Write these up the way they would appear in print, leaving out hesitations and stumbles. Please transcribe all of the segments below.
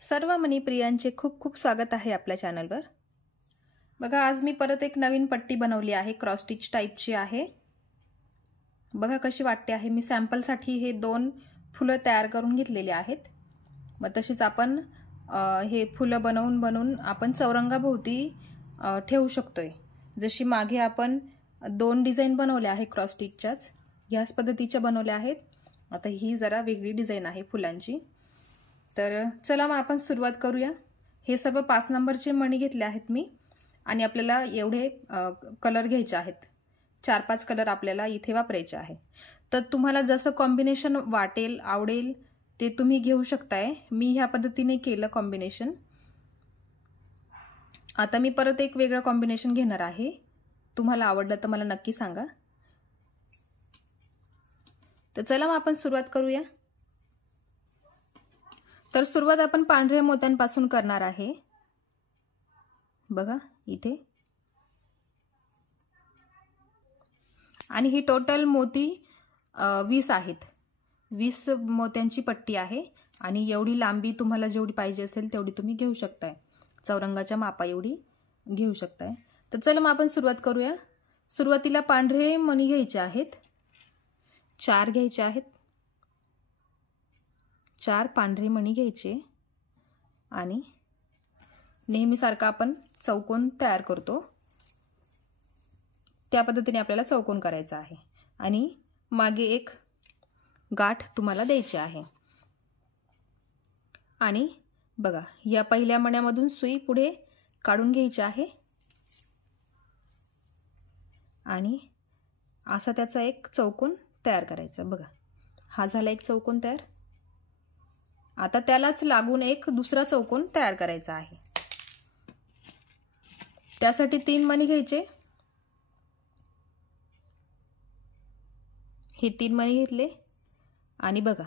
सर्व मनीप्रियांचे खूप खूप स्वागत आहे आपल्या चॅनलवर। बघा, आज मी परत एक नवीन पट्टी बनवली आहे, क्रॉस स्टिच टाइपची आहे। बघा कशी वाटते आहे। मी सॅम्पलसाठी हे 2 फुलं तयार करून घेतलेले आहेत। मग तशीच आपण हे फुलं बनवून आपण चौरंगाभोवती ठेवू शकतोय। जशी मागे आपण 2 डिझाइन बनवल्या आहे क्रॉस स्टिचच्याच, याच पद्धतीच्या बनवल्या आहेत। आता ही जरा वेगळी डिझाइन आहे फुलांची। तर चला मग आपण सुरुवात करूया। हे सर्व 5 नंबरचे मणी घेतले आहेत मी, आणि आपल्याला एवढे कलर घ्यायचे आहेत। 4-5 कलर आपल्याला इथे वापरायचे आहे। तर तुम्हाला जसं कॉम्बिनेशन वाटेल आवडेल ते तुम्ही घेऊ शकताय। मी ह्या पद्धतीने केलं कॉम्बिनेशन। आता मी परत एक वेगळं कॉम्बिनेशन घेणार आहे। तुम्हाला आवडलं तर मला नक्की सांगा। तर चला मग आपण सुरुवात करूया। तर सुरुवात आपण पांढऱ्या मोत्यांपासून करणार आहे। बघा इथे, आणि ही टोटल मोती 20 आहेत। 20 मोत्यांची पट्टी आहे, आणि एवढी लांबी तुम्हाला जेवढी पाहिजे असेल तेवढी तुम्ही घेऊ शकताय। चौरंगाच्या मापा एवढी घेऊ शकताय। तर चला मग आपण सुरुवात करूया। सुरुवातीला पांढरे मणी घ्यायचे आहेत, 4 घ्यायचे आहेत। 4 पांढरे मणी घ्यायचे, आणि नेहमीसारखा आपण चौकोन तयार करतो त्या पद्धतीने आपल्याला चौकोन करायचा आहे, आणि मागे एक गाठ तुम्हाला द्यायची आहे। आणि बघा, या पहिल्या मण्यामधून सुई पुढे काढून घ्यायची आहे, आणि असा त्याचा एक चौकोन तयार करायचा। बघा, हा झाला एक चौकोन तयार। आता त्यालाच लागून एक दुसरा चौकोन तयार करायचा आहे। त्यासाठी 3 मणी घ्यायचे। हे 3 मणी घेतले, आणि बघा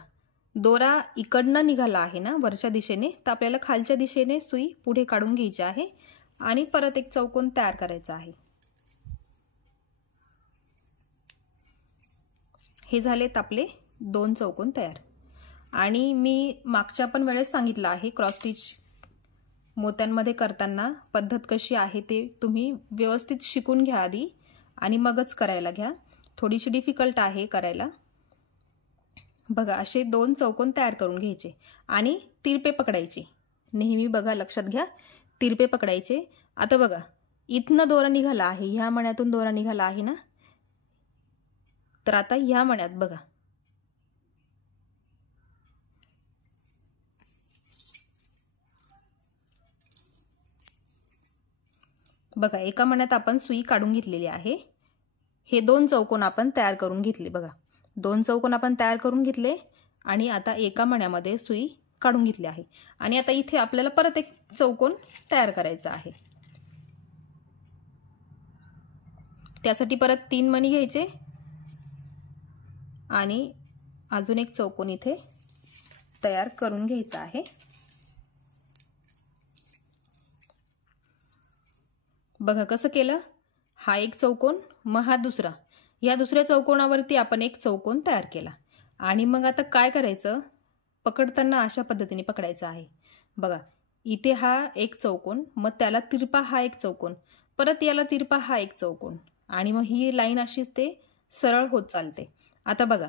दोरा इकडनं निघाला आहे ना वरच्या दिशेने, तर आपल्याला खालच्या दिशेने सुई पुढे काढून घ्यायची आहे, आणि परत एक चौकोन तयार करायचा आहे। हे झालेत आपले 2 चौकोन तयार। आणि मी मागच्या पण वेळेस सांगितलं आहे, क्रॉस स्टिच मोत्यांमध्ये करताना पद्धत कशी आहे ते तुम्ही व्यवस्थित शिकून घ्या आधी, आणि मगच करायला घ्या। थोडीशी डिफिकल्ट आहे करायला। बघा, असे 2 चौकोन तयार करून घ्यायचे, आणि तिरपे पकडायचे। नेहमी बघा, लक्षात घ्या, तिरपे पकडायचे। आता बघा, इथनं दोरा निघाला आहे, ह्या मण्यातून दोरा निघाला आहे ना, तर आता ह्या मण्यात बघा, बघा एका मण्यात आपण सुई काढून घेतलेली आहे। हे 2 चौकोन आपण तयार करून घेतले। बघा, 2 चौकोन आपण तयार करून घेतले, आणि आता एका मण्यामध्ये सुई काढून घेतली आहे, आणि आता इथे आपल्याला परत एक चौकोन तयार करायचा आहे। त्यासाठी परत 3 मणी घ्यायचे, आणि अजून एक चौकोन इथे तयार करून घ्यायचा आहे। बघा कसं केलं, हा एक चौकोन, मग हा दुसरा, या दुसऱ्या चौकोनावरती आपण एक चौकोन तयार केला। आणि मग आता काय करायचं, पकडताना अशा पद्धतीने पकडायचं आहे। बघा, इथे हा एक चौकोन, मग त्याला तिरपा हा एक चौकोन, परत याला तिरपा हा एक चौकोन, आणि मग ही लाईन अशीच ते सरळ होत चालते। आता बघा,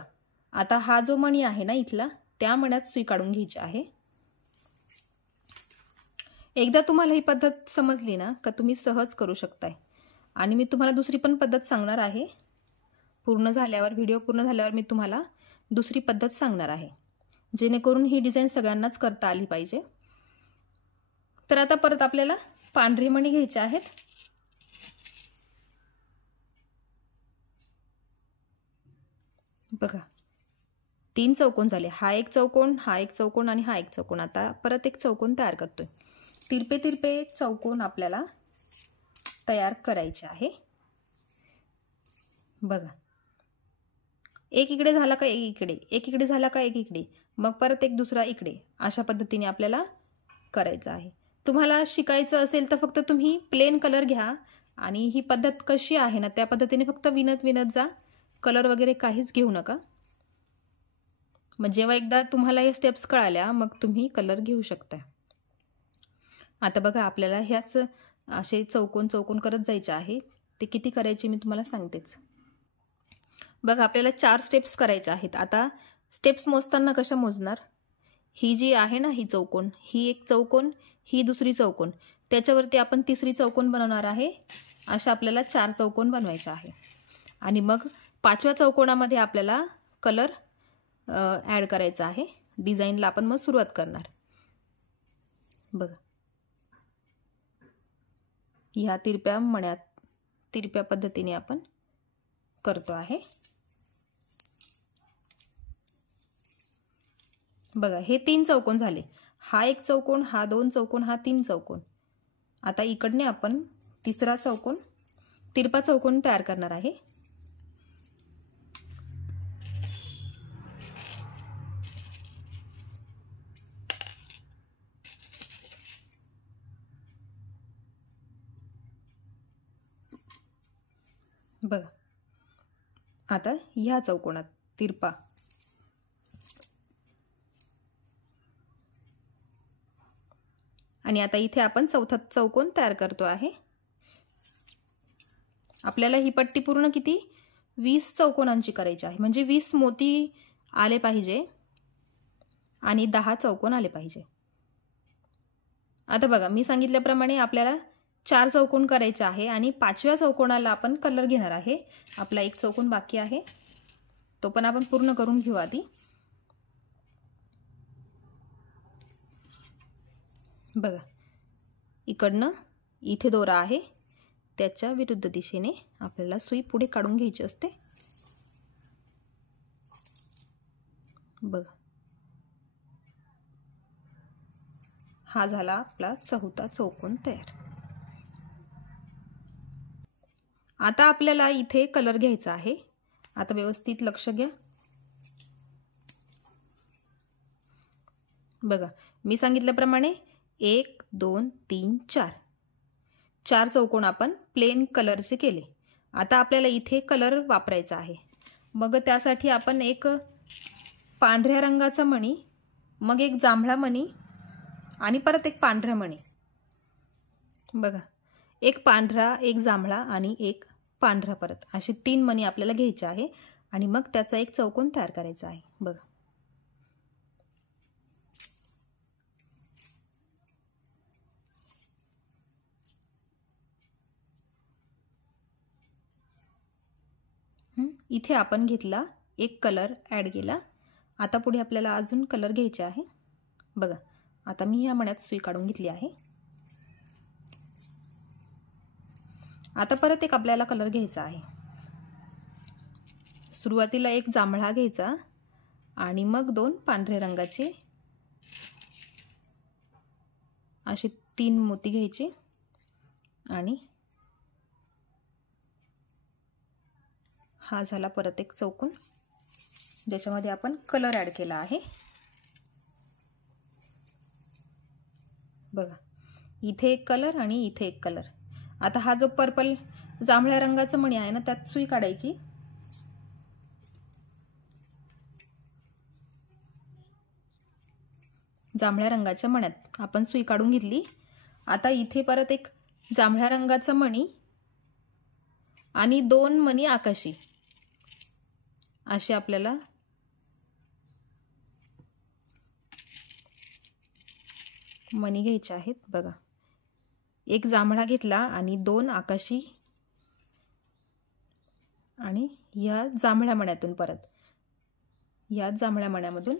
आता हा जो मणी आहे ना इथला, त्या मण्यात सुई काढून घ्यायची आहे। एकदा तुम्हाला ही पद्धत समजली ना का तुम्ही सहज करू शकताय। आणि मी तुम्हाला दुसरी पण पद्धत सांगणार आहे। पूर्ण झाल्यावर, व्हिडिओ पूर्ण झाल्यावर मी तुम्हाला दुसरी पद्धत सांगणार आहे, जेणेकरून ही डिझाइन सगळ्यांनाच करता आली पाहिजे। तर आता परत आपल्याला पांढरे मणी घ्यायचे आहेत। बघा, 3 चौकोन झाले, हा एक चौकोन, हा एक चौकोन, आणि हा एक चौकोन। आता परत एक चौकोन तयार करतोय। तिरपे तिरपे चौकोन आपल्याला तयार करायचे आहे। बघा, एक इकडे झाला का एक इकडे, एक इकडे झाला का एक इकडे, मग परत एक दुसरा इकडे, अशा पद्धतीने आपल्याला करायचं आहे। तुम्हाला शिकायचं असेल तर फक्त तुम्ही प्लेन कलर घ्या, आणि ही पद्धत कशी आहे ना त्या पद्धतीने फक्त विणत विणत जा, कलर वगैरे काहीच घेऊ नका. मग जेव्हा एकदा तुम्हाला हे स्टेप्स कळाल्या मग तुम्ही कलर घेऊ शकता. आता बघा आपल्याला ह्याच असे चौकोन चौकोन करत जायचे आहे. ते किती करायचे मी तुम्हाला सांगतेच. बघा आपल्याला 4 स्टेप्स करायचे आहेत. आता स्टेप्स मोजताना कशा मोजणार? ही जी आहे ना ही चौकोन, ही एक चौकोन, ही दुसरी चौकोन, त्याच्यावरती आपण तिसरी चौकोन बनवणार आहे. अशा आपल्याला 4 चौकोन बनवायचे आहे. आणि मग 5व्या चौकोनामध्ये आपल्याला कलर ॲड करायचा आहे. डिझाईनला आपण मग सुरुवात करणार. बघा ह्या तिरप्या मण्यात तिरप्या पद्धतीने आपण करतो आहे. बघा हे 3 चौकोन झाले. हा एक चौकोन, हा 2 चौकोन, हा 3 चौकोन. आता इकडने आपण तिसरा चौकोन, तिरपा चौकोन तयार करणार आहे. बघा आता ह्या चौकोनात तिरपा आणि आता इथे आपण चौथा चौकोन तयार करतो आहे. आपल्याला ही पट्टी पूर्ण किती 20 चौकोनांची करायची आहे. म्हणजे 20 मोती आले पाहिजे आणि 10 चौकोन आले पाहिजे. आता बघा मी सांगितल्याप्रमाणे आपल्याला 4 चौकोन करायचे आहे आणि 5व्या चौकोनाला आपण कलर घेणार आहे. आपला एक चौकोन बाकी आहे, तो पण आपण पूर्ण करून घेऊ आधी. बघा इकडनं इथे दोरा आहे, त्याच्या विरुद्ध दिशेने आपल्याला सुई पुढे काढून घ्यायची असते. बघा हा झाला आपला चौथा चौकोन तयार. आता आपल्याला इथे कलर घ्यायचा आहे. आता व्यवस्थित लक्ष घ्या. बघा मी सांगितल्याप्रमाणे 1 2 3 4 4 चौकोन आपण प्लेन कलरचे केले. आता आपल्याला इथे कलर वापरायचा आहे. मग त्यासाठी आपण एक पांढऱ्या रंगाचा मणी, मग एक जांभळा मणी आणि परत एक पांढरा मणी. बघा एक पांढरा, एक जांभळा आणि एक पांढरा, परत असे 3 मणी आपल्याला घ्यायचे आहे आणि मग त्याचा एक चौकोन तयार करायचा आहे. बघा इथे आपण घेतला एक कलर ॲड केला. आता पुढे आपल्याला अजून कलर घ्यायचे आहे. बघा आता मी या मण्यात सुई काढून घेतली आहे. आता परत एक आपल्याला कलर घ्यायचा आहे. सुरुवातीला एक जांभळा घ्यायचा आणि मग 2 पांढऱ्या रंगाचे असे 3 मोती घ्यायचे आणि हा झाला परत एक चौकोन ज्याच्यामध्ये आपण कलर ॲड केला आहे. बघा इथे एक कलर आणि इथे एक कलर. आता हा जो पर्पल जांभळ्या रंगाचा मणी आहे ना, त्यात सुई काढायची. जांभळ्या रंगाच्या मण्यात आपण सुई काढून घेतली. आता इथे परत एक जांभळ्या रंगाचा मणी आणि 2 मणी आकाशी असे आपल्याला मणी घ्यायचे आहेत. बघा एक जांभळा घेतला आणि 2 आकाशी आणि या जांभळ्या मण्यातून परत या जांभळ्या मण्यामधून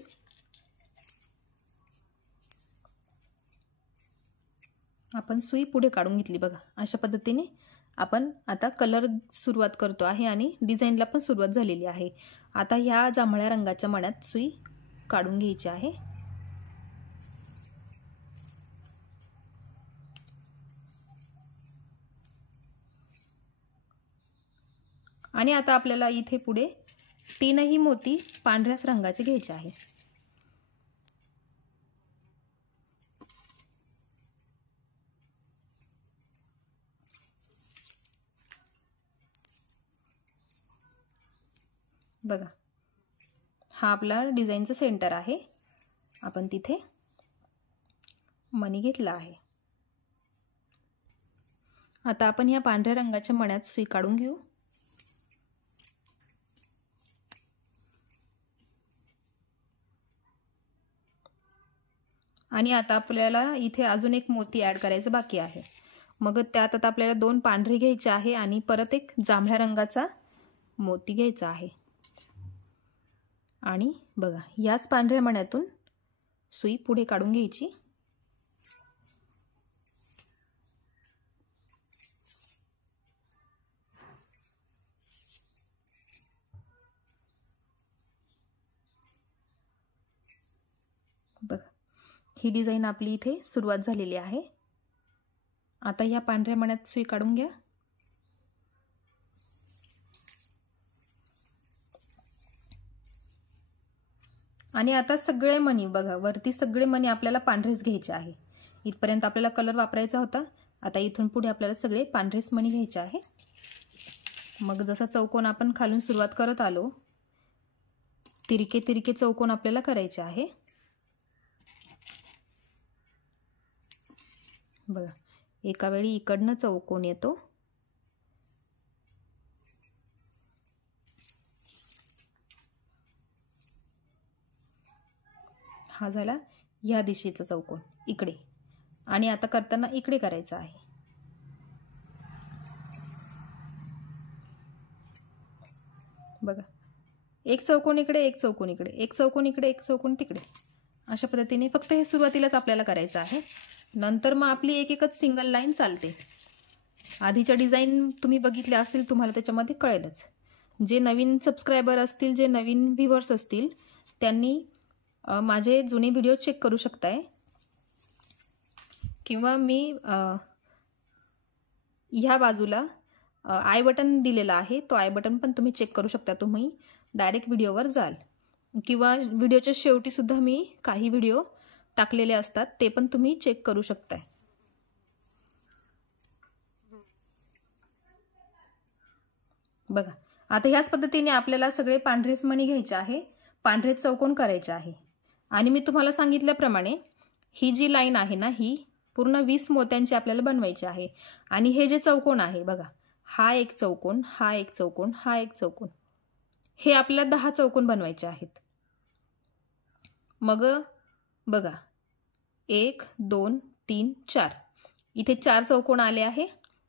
आपण सुई पुढे काढून घेतली. बघा अशा पद्धतीने आपण आता कलर सुरुवात करतो आहे आणि डिझाईनला पण सुरुवात झालेली आहे. आता ह्या जांभळ्या रंगाच्या मण्यात सुई काढून घ्यायची आहे. आणि आता आपल्याला इथे पुढे 3ही मोती पांढऱ्याच रंगाचे घ्यायचे आहे. बघा, हा आपला डिझाईनचा सेंटर आहे. आपण तिथे मणी घेतला आहे. आता आपण या पांढऱ्या रंगाच्या मण्यात सुई काढून घेऊ. आणि आता आपल्याला इथे अजून एक मोती ॲड करायचं बाकी आहे. मग त्यात आता आपल्याला 2 पांढरे घ्यायचे आहे आणि परत एक जांभळ्या रंगाचा मोती घ्यायचा आहे. आणि बघा, याच पांढऱ्या मण्यातून सुई पुढे काढून घ्यायची. बघा, ही डिझाईन आपली इथे सुरुवात झालेली आहे. आता या पांढऱ्या मण्यात सुई काढून घ्या. आणि आता सगळे मणी बघा, वरती सगळे मणी आपल्याला पांढरेच घ्यायचे आहे. इथपर्यंत आपल्याला कलर वापरायचा होता. आता इथून पुढे आपल्याला सगळे पांढरेच मणी घ्यायचे आहे. मग जसा चौकोन आपण खालून सुरुवात करत आलो, तिरके तिरके चौकोन आपल्याला करायचे आहे. बघा, एका वेळी इकडनं चौकोन येतो, हा झाला या दिशेचा चौकोन इकडे. आणि आता करताना इकडे करायचा आहे. बघा, एक चौकोन इकडे, एक चौकोन इकडे, एक चौकोन इकडे, एक चौकोन तिकडे, अशा पद्धतीने फक्त हे सुरुवातीलाच आपल्याला करायचं आहे. नंतर मग आपली एक एकच सिंगल लाईन चालते. आधीच्या डिझाईन तुम्ही बघितल्या असतील, तुम्हाला त्याच्यामध्ये कळेलच. जे नवीन सबस्क्रायबर असतील, जे नवीन व्ह्यूअर्स असतील, त्यांनी माझे जुने व्हिडिओ चेक करू शकताय. किंवा मी ह्या बाजूला आय बटन दिलेला आहे, तो आय बटन पण तुम्ही चेक करू शकता. तुम्ही डायरेक्ट व्हिडिओवर जाल किंवा व्हिडिओच्या शेवटी सुद्धा मी काही व्हिडिओ टाकलेले असतात, ते पण तुम्ही चेक करू शकताय. बघा, आता ह्याच पद्धतीने आपल्याला सगळे पांढरेच मणी घ्यायचे आहे, पांढरेच चौकोन करायचे आहे. आणि मी तुम्हाला सांगितल्याप्रमाणे ही जी लाईन आहे ना, ही पूर्ण 20 मोत्यांची आपल्याला बनवायची आहे. आणि हे जे चौकोन आहे बघा, हा एक चौकोन, हा एक चौकोन, हा एक चौकोन, हे आपल्याला 10 चौकोन बनवायचे आहेत. मग बघा, 1 2 3 4, इथे 4 चौकोन आले आहे.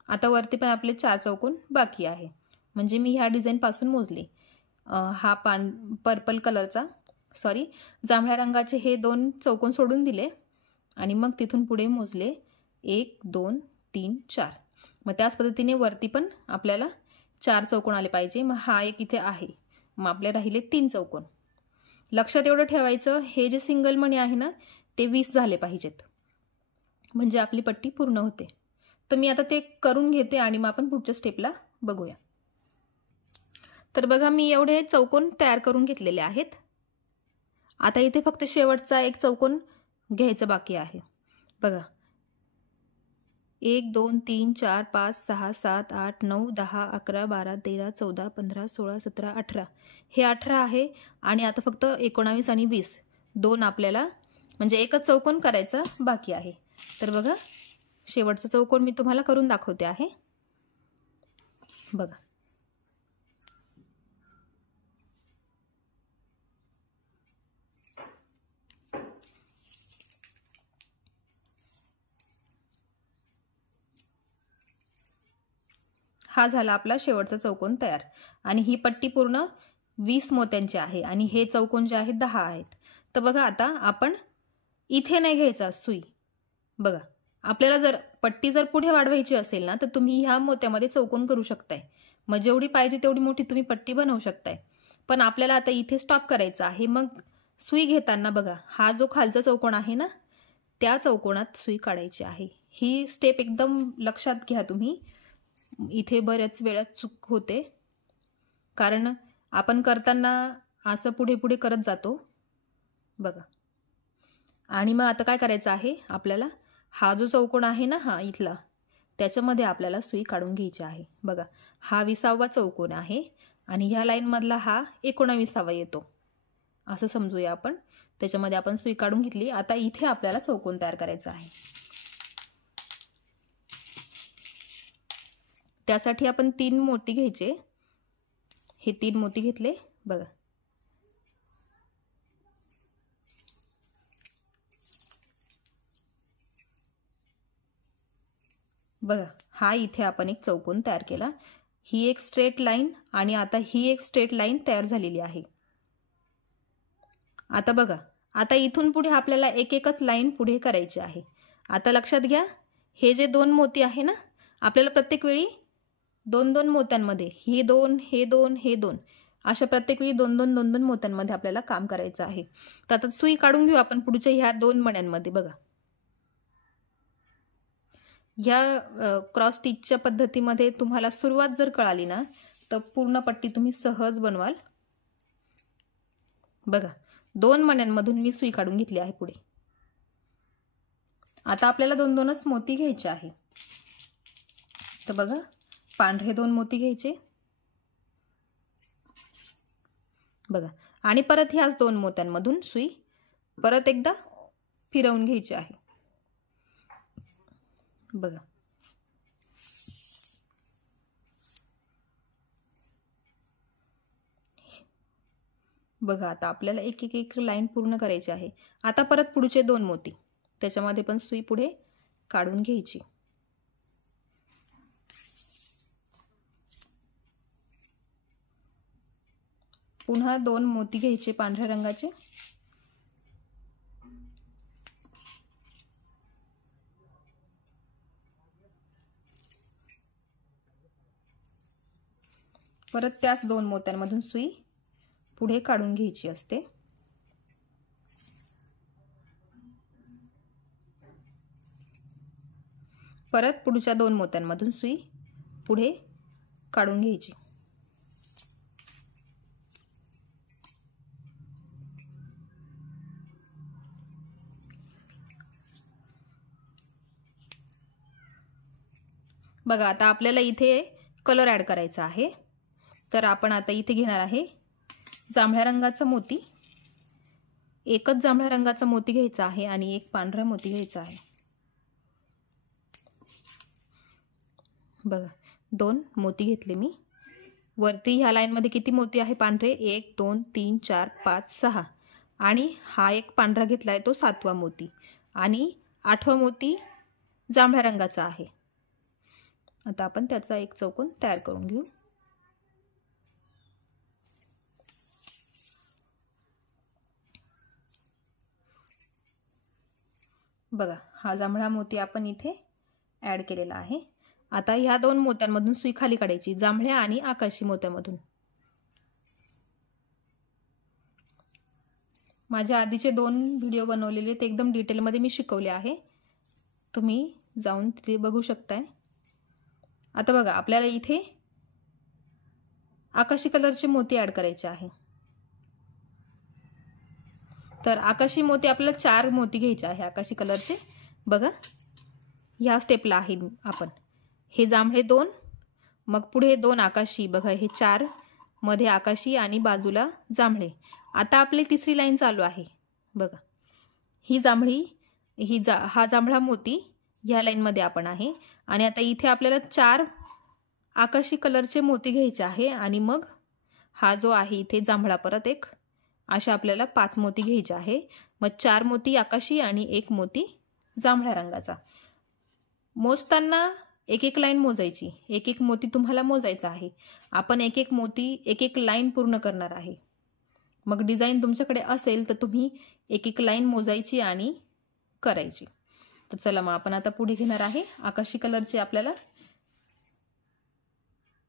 आता वरती पण आपले 4 चौकोन बाकी आहे. म्हणजे मी ह्या डिझाईनपासून मोजले. हा पर्पल कलरचा जांभळ्या रंगाचे हे 2 चौकोन सोडून दिले आणि मग तिथून पुढे मोजले 1 2 3 4. मग त्याच पद्धतीने वरती पण आपल्याला 4 चौकोन आले पाहिजे. मग हा एक इथे आहे, मग आपले राहिले 3 चौकोन. लक्षात एवढं ठेवायचं, हे जे सिंगल मणी आहे ना, ते 20 झाले पाहिजेत, म्हणजे आपली पट्टी पूर्ण होते. तर मी आता ते करून घेते आणि मग आपण पुढच्या स्टेपला बघूया. तर बघा, मी एवढे चौकोन तयार करून घेतलेले आहेत. आता इथे फक्त शेवटचा एक चौकोन घ्यायचा बाकी आहे. बघा, 1 2 3 4 5 6 7 8 9 10 11 12 13 14 15 16 17 18, हे 18 आहे. आणि आता फक्त 19 आणि 20 2 आपल्याला म्हणजे एकच चौकोन करायचा बाकी आहे. तर बघा, शेवटचा चौकोन मी तुम्हाला करून दाखवते आहे. बघा, हा झाला आपला शेवटचा चौकोन तयार. आणि ही पट्टी पूर्ण 20 मोत्यांची आहे आणि हे चौकोन जे आहेत 10 आहेत. तर बघा, आता आपण इथे नाही घ्यायचा सुई. बघा, आपल्याला जर पट्टी जर पुढे वाढवायची असेल ना, तर तुम्ही ह्या मोत्यामध्ये चौकोन करू शकताय. मग जेवढी पाहिजे तेवढी मोठी तुम्ही पट्टी बनवू शकताय. पण आपल्याला आता इथे स्टॉप करायचं आहे. मग सुई घेताना बघा, हा जो खालचा चौकोन आहे ना, त्या चौकोनात सुई काढायची आहे. ही स्टेप एकदम लक्षात घ्या तुम्ही. इथे बऱ्याच वेळा चूक होते, कारण आपण करताना असं पुढे पुढे करत जातो. बघा, आणि मग आता काय करायचं आहे, आपल्याला हा जो चौकोन आहे ना, हा इथला, त्याच्यामध्ये आपल्याला सुई काढून घ्यायची आहे. बघा, हा 20वा चौकोन आहे आणि ह्या लाईनमधला हा 19वा येतो असं समजूया आपण. त्याच्यामध्ये आपण सुई काढून घेतली. आता इथे आपल्याला चौकोन तयार करायचा आहे. त्यासाठी आपण 3 मोती घ्यायचे. हे 3 मोती घेतले बघा. बघा हा इथे आपण एक चौकोन तयार केला. ही एक स्ट्रेट लाईन आणि आता ही एक स्ट्रेट लाईन तयार झालेली आहे. आता बघा, आता इथून पुढे आपल्याला एक एकच लाईन पुढे करायची आहे. आता लक्षात घ्या, हे जे 2 मोती आहे ना, आपल्याला प्रत्येक वेळी 2-2 मोत्यांमध्ये हे 2 हे 2 हे 2 अशा प्रत्येक वेळी 2-2 मोत्यांमध्ये आपल्याला काम करायचं आहे. तर आता सुई काढून घेऊ आपण पुढच्या ह्या 2 मण्यांमध्ये. बघा ह्या क्रॉस स्टिचच्या पद्धतीमध्ये तुम्हाला सुरुवात जर कळाली ना तर पूर्ण पट्टी तुम्ही सहज बनवाल. बघा 2 मण्यांमधून मी सुई काढून घेतली आहे पुढे. आता आपल्याला 2-2च मोती घ्यायचे आहे. तर बघा पांढरे 2 मोती घ्यायचे बघा आणि परत ह्याच 2 मोत्यांमधून सुई परत एकदा फिरवून घ्यायची आहे. बघा बघा आता आपल्याला एक एक एक लाईन पूर्ण करायची आहे. आता परत पुढचे 2 मोती त्याच्यामध्ये पण सुई पुढे काढून घ्यायची. पुन्हा 2 मोती घ्यायचे पांढऱ्या रंगाचे. परत त्याच 2 मोत्यांमधून सुई पुढे काढून घ्यायची असते. परत पुढच्या 2 मोत्यांमधून सुई पुढे काढून घ्यायची. बघा आता आपल्याला इथे कलर ॲड करायचा आहे. तर आपण आता इथे घेणार आहे जांभळ्या रंगाचा मोती. एकच जांभळ्या रंगाचा मोती घ्यायचा आहे आणि एक पांढरा मोती घ्यायचा आहे. बघा 2 मोती घेतले मी. वरती ह्या लाईनमध्ये किती मोती आहे पांढरे? 1 2 3 4 5 6 आणि हा एक पांढरा घेतला आहे तो 7वा मोती आणि 8वा मोती जांभळ्या रंगाचा आहे. आता आपण त्याचा एक चौकोन तयार करून घेऊ. बघा हा जांभळा मोती आपण इथे ॲड केलेला आहे. आता ह्या 2 मोत्यांमधून सुई खाली काढायची, जांभळ्या आणि आकाशी मोत्यामधून. माझ्या आधीचे 2 व्हिडिओ बनवलेले ते एकदम डिटेलमध्ये मी शिकवले आहे, तुम्ही जाऊन तिथे बघू शकताय. आता बघा आपल्याला इथे आकाशी कलरचे मोती ॲड करायचे आहे. तर आकाशी मोती आपल्याला 4 मोती घ्यायचे आहे आकाशी कलरचे. बघा ह्या स्टेपला आहे आपण. हे जांभळे 2 मग पुढे 2 आकाशी. बघा हे 4 मध्ये आकाशी आणि बाजूला जांभळे. आता आपली तिसरी लाईन चालू आहे. बघा ही जांभळी हा जांभळा मोती ह्या लाईनमध्ये आपण आहे आणि आता इथे आपल्याला 4 आकाशी कलरचे मोती घ्यायचे आहे आणि मग हा जो आहे इथे जांभळा परत एक अशा आपल्याला 5 मोती घ्यायचे आहे. मग 4 मोती आकाशी आणि 1 मोती जांभळ्या रंगाचा. मोजताना एक एक लाईन मोजायची. एक एक मोती तुम्हाला मोजायचा आहे. आपण एक एक मोती एक एक लाईन पूर्ण करणार आहे. मग डिझाईन तुमच्याकडे असेल तर तुम्ही एक एक लाईन मोजायची आणि करायची. तर चला मग आपण आता पुढे घेणार आहे. आकाशी कलरचे आपल्याला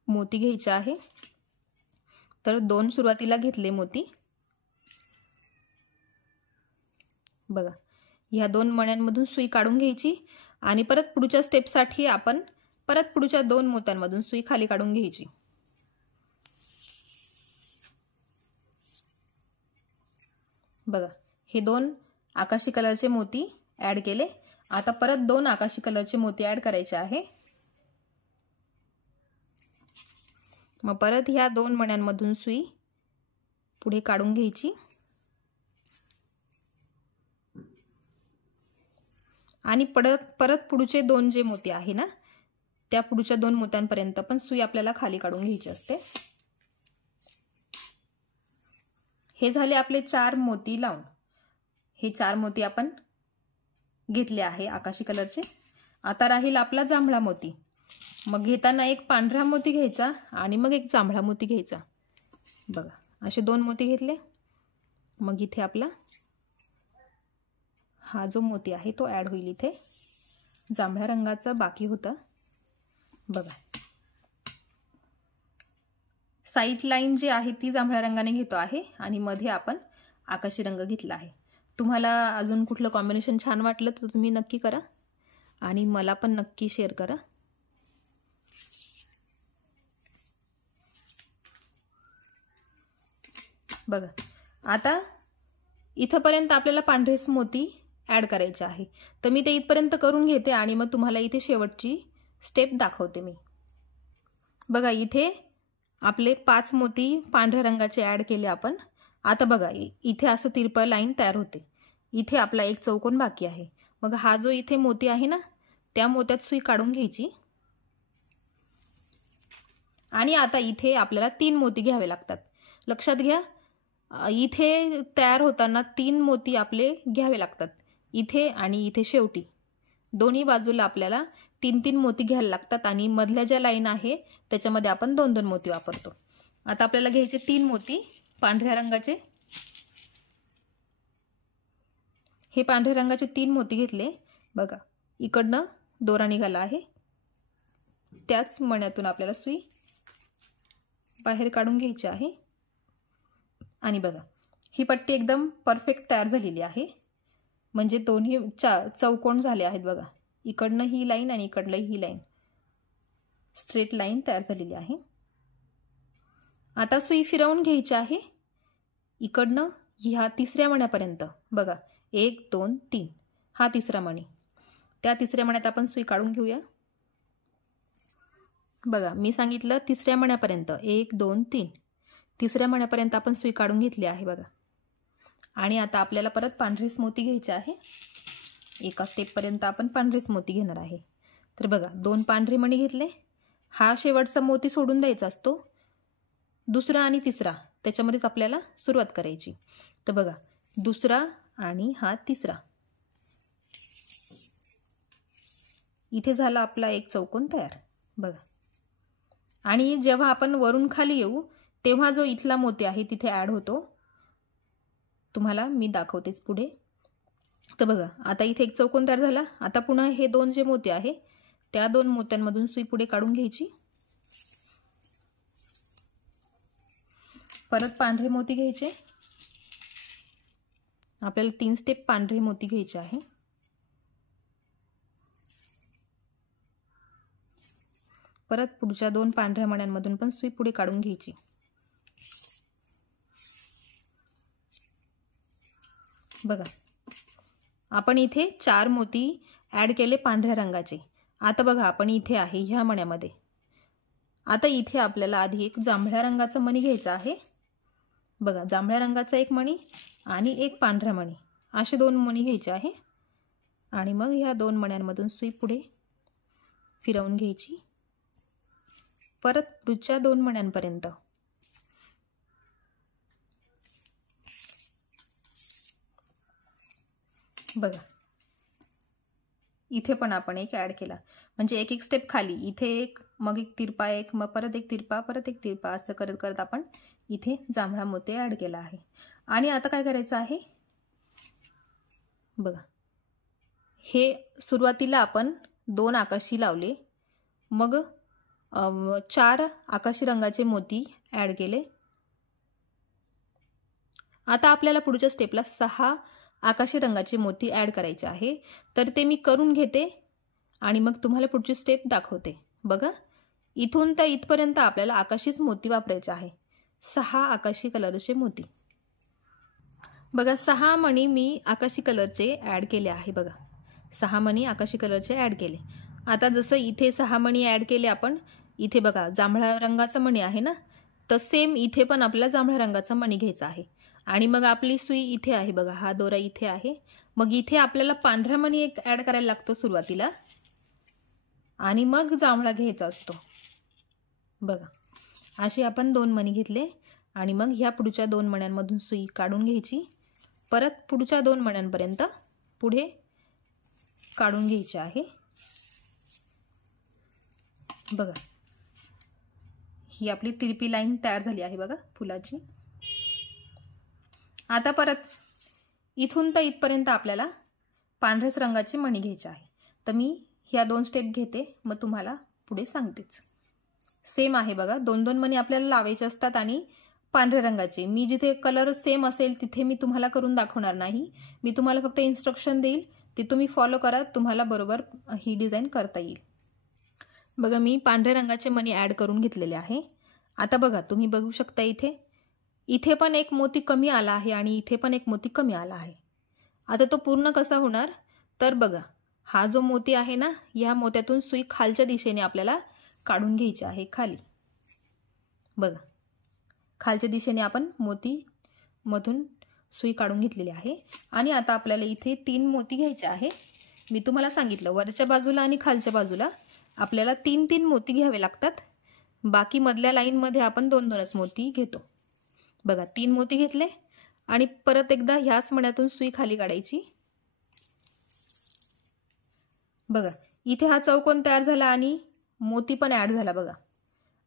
मोती घ्यायचे आहे. तर 2 सुरुवातीला घेतले मोती. बघा ह्या 2 मण्यांमधून सुई काढून घ्यायची आणि परत पुढच्या स्टेपसाठी आपण परत पुढच्या 2 मोत्यांमधून सुई खाली काढून घ्यायची. बघा हे 2 आकाशी कलरचे मोती ॲड केले. आता परत 2 आकाशी कलरचे मोती ॲड करायचे आहे. मग परत ह्या 2 मण्यांमधून सुई पुढे काढून घ्यायची आणि परत पुढचे 2 जे मोती आहे ना त्या पुढच्या 2 मोत्यांपर्यंत पण सुई आपल्याला खाली काढून घ्यायची असते। हे झाले आपले 4 मोती लावून। हे 4 मोती आपण घेतले आहे आकाशी कलरचे। आता राहील आपला जांभळा मोती। मग घेताना एक पांढरा मोती घ्यायचा आणि मग एक जांभळा मोती घ्यायचा। बघा असे 2 मोती घेतले। मग इथे आपला हा जो मोती आहे तो ऍड होईल। इथे जांभळ्या रंगाचा बाकी होता बघा। साइड लाईन जी आहे ती जांभळ्या रंगाने घेतो आहे आणि मध्ये आपण आकाशी रंग घेतला आहे। तुम्हाला अजून कुठलं कॉम्बिनेशन छान वाटलं तर तुम्ही नक्की करा आणि मला पण नक्की शेअर करा। बघा आता इथपर्यंत आपल्याला पांढरेच मोती ऍड करायचे आहे। तर मी ते इथपर्यंत करून घेते आणि मग तुम्हाला इथे शेवटची स्टेप दाखवते मी। बघा इथे आपले 5 मोती पांढऱ्या रंगाचे ऍड केले आपण। आता बघा इथे असं तिरपं लाईन तयार होते। इथे आपला एक चौकोन बाकी आहे। मग हा जो इथे मोती आहे ना त्या मोत्यात सुई काढून घ्यायची आणि आता इथे आपल्याला 3 मोती घ्यावे लागतात। लक्षात घ्या इथे तयार होताना 3 मोती आपले घ्यावे लागतात। इथे आणि इथे शेवटी दोन्ही बाजूला आपल्याला 3-3 मोती घ्यायला लागतात आणि मधल्या ज्या लाईन आहे त्याच्यामध्ये आपण 2-2 मोती वापरतो। आता आपल्याला घ्यायचे 3 मोती पांढऱ्या रंगाचे। हे पांढऱ्या रंगाचे 3 मोती घेतले। बघा इकडनं दोरा निघाला आहे। त्याच मण्यातून आपल्याला सुई बाहेर काढून घ्यायची आहे आणि बघा ही पट्टी एकदम परफेक्ट तयार झालेली आहे। म्हणजे दोन्ही चौकोन झाले आहेत। बघा इकडनं ही लाईन आणि इकडनं ही लाईन स्ट्रेट लाईन तयार झालेली आहे। आता सुई फिरवून घ्यायची आहे इकडनं ह्या तिसऱ्या मण्यापर्यंत। बघा 1 2 3 हा तिसरा मणी। त्या तिसऱ्या मण्यात आपण सुई काढून घेऊया। बघा मी सांगितलं तिसऱ्या मण्यापर्यंत 1 2 3 तिसऱ्या मण्यापर्यंत आपण सुई काढून घेतली आहे बघा। आणि आता आपल्याला परत पांढरेच मोती घ्यायचे आहे। एका स्टेप पर्यंत आपण पांढरेच मोती घेणार आहे। तर बघा 2 पांढरे मणी घेतले। हा शेवटचा मोती सोडून द्यायचा असतो। दुसरा आणि तिसरा त्याच्यामध्येच आपल्याला सुरुवात करायची। तर बघा दुसरा आणि हा तिसरा इथे झाला आपला एक चौकोन तयार बघा। आणि जेव्हा आपण वरून खाली येऊ तेव्हा जो इथला मोती आहे तिथे ऍड होतो। तुम्हाला मी दाखवतेच पुढे। तर बघा आता इथे एक चौकोन तयार झाला। आता पुन्हा हे 2 जे मोती आहे त्या 2 मोत्यांमधून सुई पुढे काढून घ्यायची। परत पांढरे मोती घ्यायचे। आपल्याला 3 स्टेप पांढरे मोती घ्यायचे आहे। परत पुढच्या 2 पांढऱ्या मण्यांमधून पण सुई पुढे काढून घ्यायची। बघा आपण इथे 4 मोती ऍड केले पांढऱ्या रंगाचे। आता बघा आपण इथे आहे ह्या मण्यामध्ये। आता इथे आपल्याला आधी एक जांभळ्या रंगाचा मणी घ्यायचा आहे। बघा जांभळ्या रंगाचा एक मणी आणि एक पांढरा मणी असे 2 मणी घ्यायचे आहे आणि मग ह्या 2 मण्यांमधून सुई पुढे फिरवून घ्यायची। परत पुढच्या 2 मण्यांपर्यंत बघा इथे पण आपण एक ऍड केला। म्हणजे एक एक स्टेप खाली इथे एक मग एक तिरपा एक मग परत एक तिरपा परत एक तिरपा असं करत करत आपण इथे जांभळा मोती ऍड केला आहे। आणि आता काय करायचं आहे बघा हे सुरुवातीला आपण 2 आकाशी लावले मग 4 आकाशी रंगाचे मोती ऍड केले। आता आपल्याला पुढच्या स्टेपला 6 आकाशी रंगाचे मोती ऍड करायचे आहे। तर ते मी करून घेते आणि मग तुम्हाला पुढची स्टेप दाखवते। बघा इथून तर इथपर्यंत आपल्याला आकाशीच मोती वापरायचे आहे। 6 आकाशी कलरचे मोती। बघा 6 मणी मी आकाशी कलरचे ऍड केले आहे। बघा 6 मणी आकाशी कलरचे ऍड केले। आता जसं इथे 6 मणी ऍड केले आपण इथे बघा जांभळ्या रंगाचा मणी आहे ना, तर सेम इथे पण आपल्याला जांभळ्या रंगाचा मणी घ्यायचा आहे. आणि मग आपली सुई इथे आहे बघा, हा दोरा इथे आहे. मग इथे आपल्याला पांढरा मणी एक ॲड करायला लागतो सुरुवातीला आणि मग जांभळा घ्यायचा असतो. बघा असे आपण 2 मणी घेतले आणि मग ह्या पुढच्या 2 मण्यांमधून सुई काढून घ्यायची. परत पुढच्या 2 मण्यांपर्यंत पुढे काढून घ्यायचे आहे. बघा ही आपली तिरपी लाईन तयार झाली आहे बघा फुलाची. आता परत इथून तर इथपर्यंत आपल्याला पांढऱ्याच रंगाचे मणी घ्यायचे आहे. तर मी ह्या 2 स्टेप घेते, मग तुम्हाला पुढे सांगतेच. सेम आहे बघा, 2-2 मणी आपल्याला लावायचे असतात आणि पांढऱ्या रंगाचे. मी जिथे कलर सेम असेल तिथे मी तुम्हाला करून दाखवणार नाही. मी तुम्हाला फक्त इन्स्ट्रक्शन देईल, ते तुम्ही फॉलो करा, तुम्हाला बरोबर ही डिझाईन करता येईल. बघा मी पांढऱ्या रंगाचे मणी ॲड करून घेतलेले आहे. आता बघा तुम्ही बघू शकता इथे पण एक मोती कमी आला आहे आणि इथे पण एक मोती कमी आला आहे. आता तो पूर्ण कसा होणार, तर बघा हा जो मोती आहे ना, या मोत्यातून सुई खालच्या दिशेने आपल्याला काढून घ्यायची आहे खाली. बघा खालच्या दिशेने आपण मोती मधून सुई काढून घेतलेली आहे. आणि आता आपल्याला इथे 3 मोती घ्यायचे आहे. मी तुम्हाला सांगितलं वरच्या बाजूला आणि खालच्या बाजूला आपल्याला 3-3 मोती घ्यावे लागतात. बाकी मधल्या लाईनमध्ये आपण 2-2च मोती घेतो. बघा 3 मोती घेतले आणि परत एकदा ह्याच मण्यातून सुई खाली काढायची. बघा इथे हा चौकोन तयार झाला आणि मोती पण ॲड झाला बघा.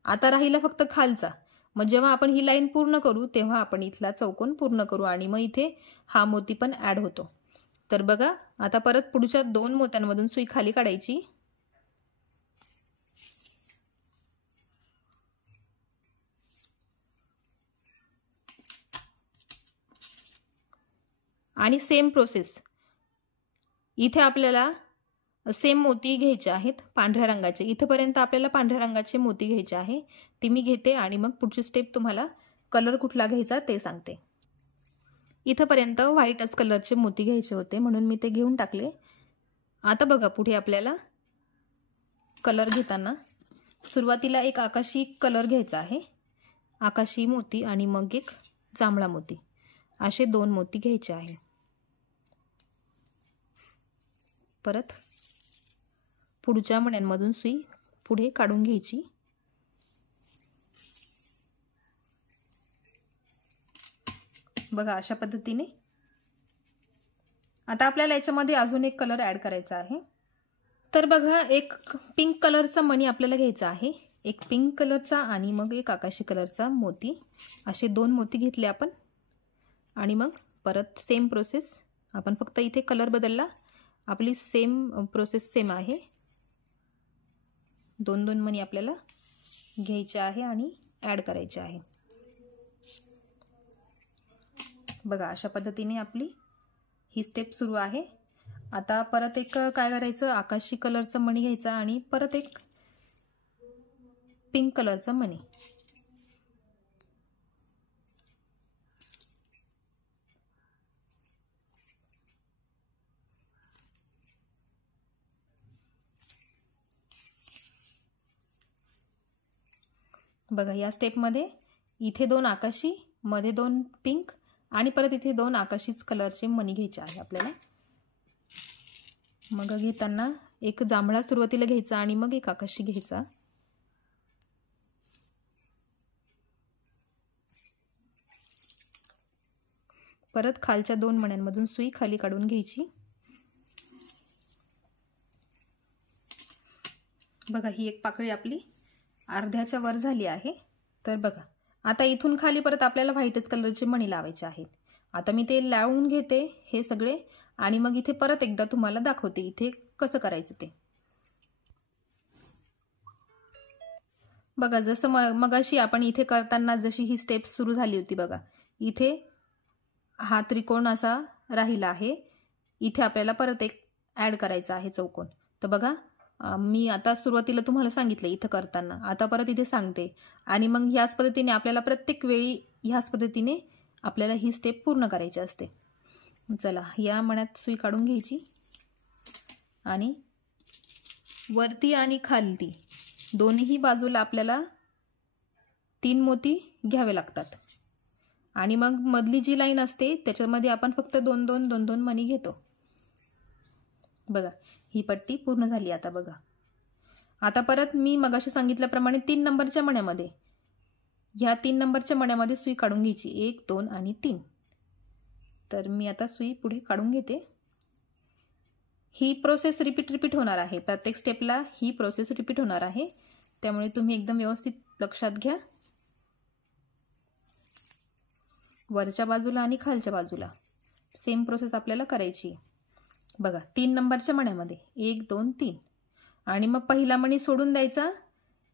आता राहिला फक्त खालचा. मग जेव्हा आपण ही लाईन पूर्ण करू तेव्हा आपण इथला चौकोन पूर्ण करू आणि मग इथे हा मोती पण ॲड होतो. तर बघा आता परत पुढच्या 2 मोत्यांमधून सुई खाली काढायची. आणि सेम प्रोसेस इथे आपल्याला सेम मोती घ्यायचे आहेत पांढऱ्या रंगाचे. इथपर्यंत आपल्याला पांढऱ्या रंगाचे मोती घ्यायचे आहे. ते मी घेते आणि मग पुढची स्टेप तुम्हाला कलर कुठला घ्यायचा ते सांगते. इथपर्यंत व्हाईटच कलरचे मोती घ्यायचे होते म्हणून मी ते घेऊन टाकले. आता बघा पुढे आपल्याला कलर घेताना सुरुवातीला एक आकाशी कलर घ्यायचा आहे. आकाशी मोती आणि मग एक जांभळा मोती, असे 2 मोती घ्यायचे आहे. परत पुढच्या मण्यांमधून सुई पुढे काढून घ्यायची. बघा अशा पद्धतीने. आता आपल्याला याच्यामध्ये अजून एक कलर ॲड करायचा आहे. तर बघा एक पिंक कलरचा मणी आपल्याला घ्यायचा आहे. एक पिंक कलरचा आणि मग एक आकाशी कलरचा मोती, असे 2 मोती घेतले आपण. आणि मग परत सेम प्रोसेस, आपण फक्त इथे कलर बदलला, आपली सेम प्रोसेस सेम आहे. 2-2 मणी आपल्याला घ्यायचे आहे आणि ॲड करायचे आहे. बघा अशा पद्धतीने आपली ही स्टेप सुरू आहे. आता परत एक काय करायचं, आकाशी कलरचा मणी घ्यायचा आणि परत एक पिंक कलरचा मणी. बघा या स्टेपमध्ये इथे 2 आकाशी, मध्ये 2 पिंक आणि परत इथे 2 आकाशीच कलरचे मणी घ्यायचे आहे आपल्याला. मग घेताना एक जांभळा सुरुवातीला घ्यायचा आणि मग एक आकाशी घ्यायचा. परत खालच्या 2 मण्यांमधून सुई खाली काढून घ्यायची. बघा ही एक पाकळी आपली अर्ध्याच्या वर झाली आहे. तर बघा आता इथून खाली परत आपल्याला व्हाईटच कलरचे मणी लावायचे आहेत. आता मी ते लावून घेते हे सगळे आणि मग इथे परत एकदा तुम्हाला दाखवते इथे कसं करायचं ते. बघा जसं मगाशी आपण इथे करताना जशी ही स्टेप सुरू झाली होती बघा, इथे हा त्रिकोण असा राहिला आहे. इथे आपल्याला परत एक ॲड करायचा आहे चौकोन. तर बघा मी आता सुरुवातीला तुम्हाला सांगितलं इथं करताना, आता परत इथे सांगते. आणि मग ह्याच पद्धतीने आपल्याला प्रत्येक वेळी ह्याच पद्धतीने आपल्याला ही स्टेप पूर्ण करायची असते. चला या मण्यात सुई काढून घ्यायची आणि वरती आणि खालती दोन्ही बाजूला आपल्याला 3 मोती घ्यावे लागतात आणि मग मधली जी लाईन असते त्याच्यामध्ये आपण फक्त 2-2 मणी घेतो। बघा ही पट्टी पूर्ण झाली। आता बघा, आता परत मी मगाशी सांगितल्याप्रमाणे 3 नंबरच्या मण्यामध्ये, ह्या 3 नंबरच्या मण्यामध्ये सुई काढून घ्यायची, 1 2 आणि 3। तर मी आता सुई पुढे काढून घेते। ही प्रोसेस रिपीट होणार आहे, प्रत्येक स्टेपला ही प्रोसेस रिपीट होणार आहे, त्यामुळे तुम्ही एकदम व्यवस्थित लक्षात घ्या। वरच्या बाजूला आणि खालच्या बाजूला सेम प्रोसेस आपल्याला करायची। बघा 3 नंबरच्या मण्यामध्ये 1 2 3 आणि मग पहिला मणी सोडून द्यायचा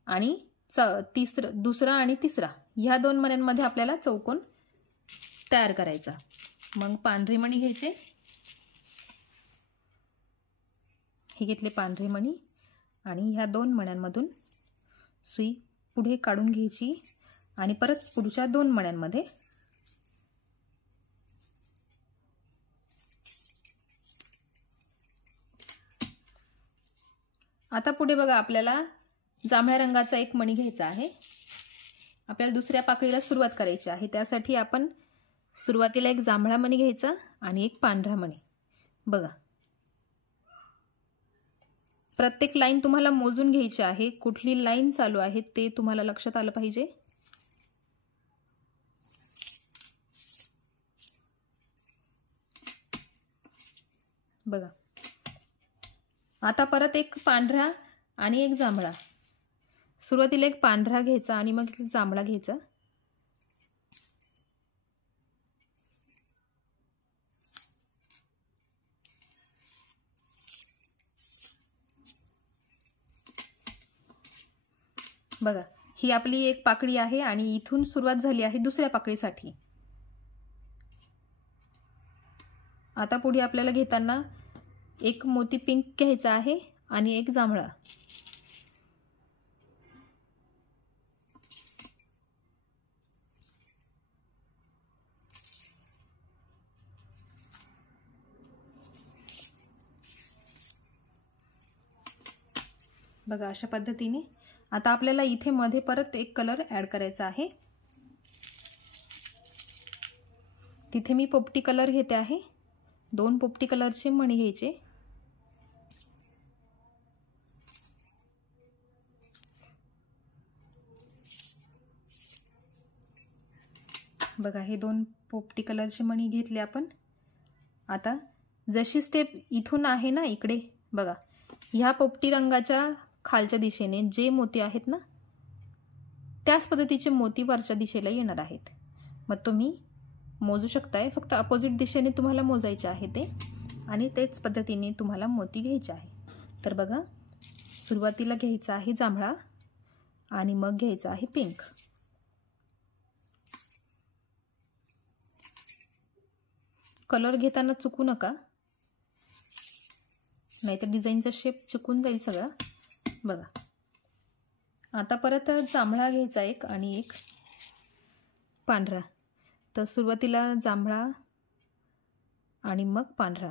आणि दुसरा आणि तिसरा ह्या 2 मण्यांमध्ये आपल्याला चौकोन तयार करायचा। मग पांढरे मणी घ्यायचे, हे घेतले पांढरे मणी आणि ह्या 2 मण्यांमधून सुई पुढे काढून घ्यायची आणि परत पुढच्या 2 मण्यांमध्ये आता पुढे बघा आपल्याला जांभळ्या रंगाचा एक मणी घ्यायचा आहे। आपल्याला दुसऱ्या पाकळीला सुरुवात करायची आहे, त्यासाठी आपण सुरुवातीला एक जांभळा मणी घ्यायचा आणि एक पांढरा मणी। बघा प्रत्येक लाईन तुम्हाला मोजून घ्यायची आहे, कुठली लाईन चालू आहे ते तुम्हाला लक्षात आलं पाहिजे। बघा आता परत एक पांढरा आणि एक जांभळा, सुरुवातीला एक पांढरा घ्यायचा आणि मग एक जांभळा घ्यायचा। बघा ही आपली एक पाकळी आहे आणि इथून सुरुवात झाली आहे दुसऱ्या पाकळीसाठी। आता पुढे आपल्याला घेताना एक मोती पिंक घ्यायचा आहे आणि एक जांभळा। बघा अशा पद्धतीने आता आपल्याला इथे मध्ये परत एक कलर ऍड करायचा आहे। तिथे मी पोपटी कलर घेते आहे, 2 पोपटी कलरचे मणी घ्यायचे। बघा हे 2 पोपटी कलरचे मणी घेतले आपण। आता जशी स्टेप इथून आहे ना इकडे बघा, ह्या पोपटी रंगाच्या खालच्या दिशेने जे मोती आहेत ना त्याच पद्धतीचे मोती वरच्या दिशेला येणार आहेत। मग तुम्ही मोजू शकताय, फक्त अपोजिट दिशेने तुम्हाला मोजायचे आहे ते आणि तेच पद्धतीने तुम्हाला मोती घ्यायचे आहे। तर बघा सुरुवातीला घ्यायचा आहे जांभळा आणि मग घ्यायचा आहे पिंक। कलर घेताना चुकू नका, नाहीतर डिझाईनचा शेप चुकून जाईल सगळा। बघा आता परत जांभळा घ्यायचा एक आणि एक पांढरा। तर सुरुवातीला जांभळा आणि मग पांढरा।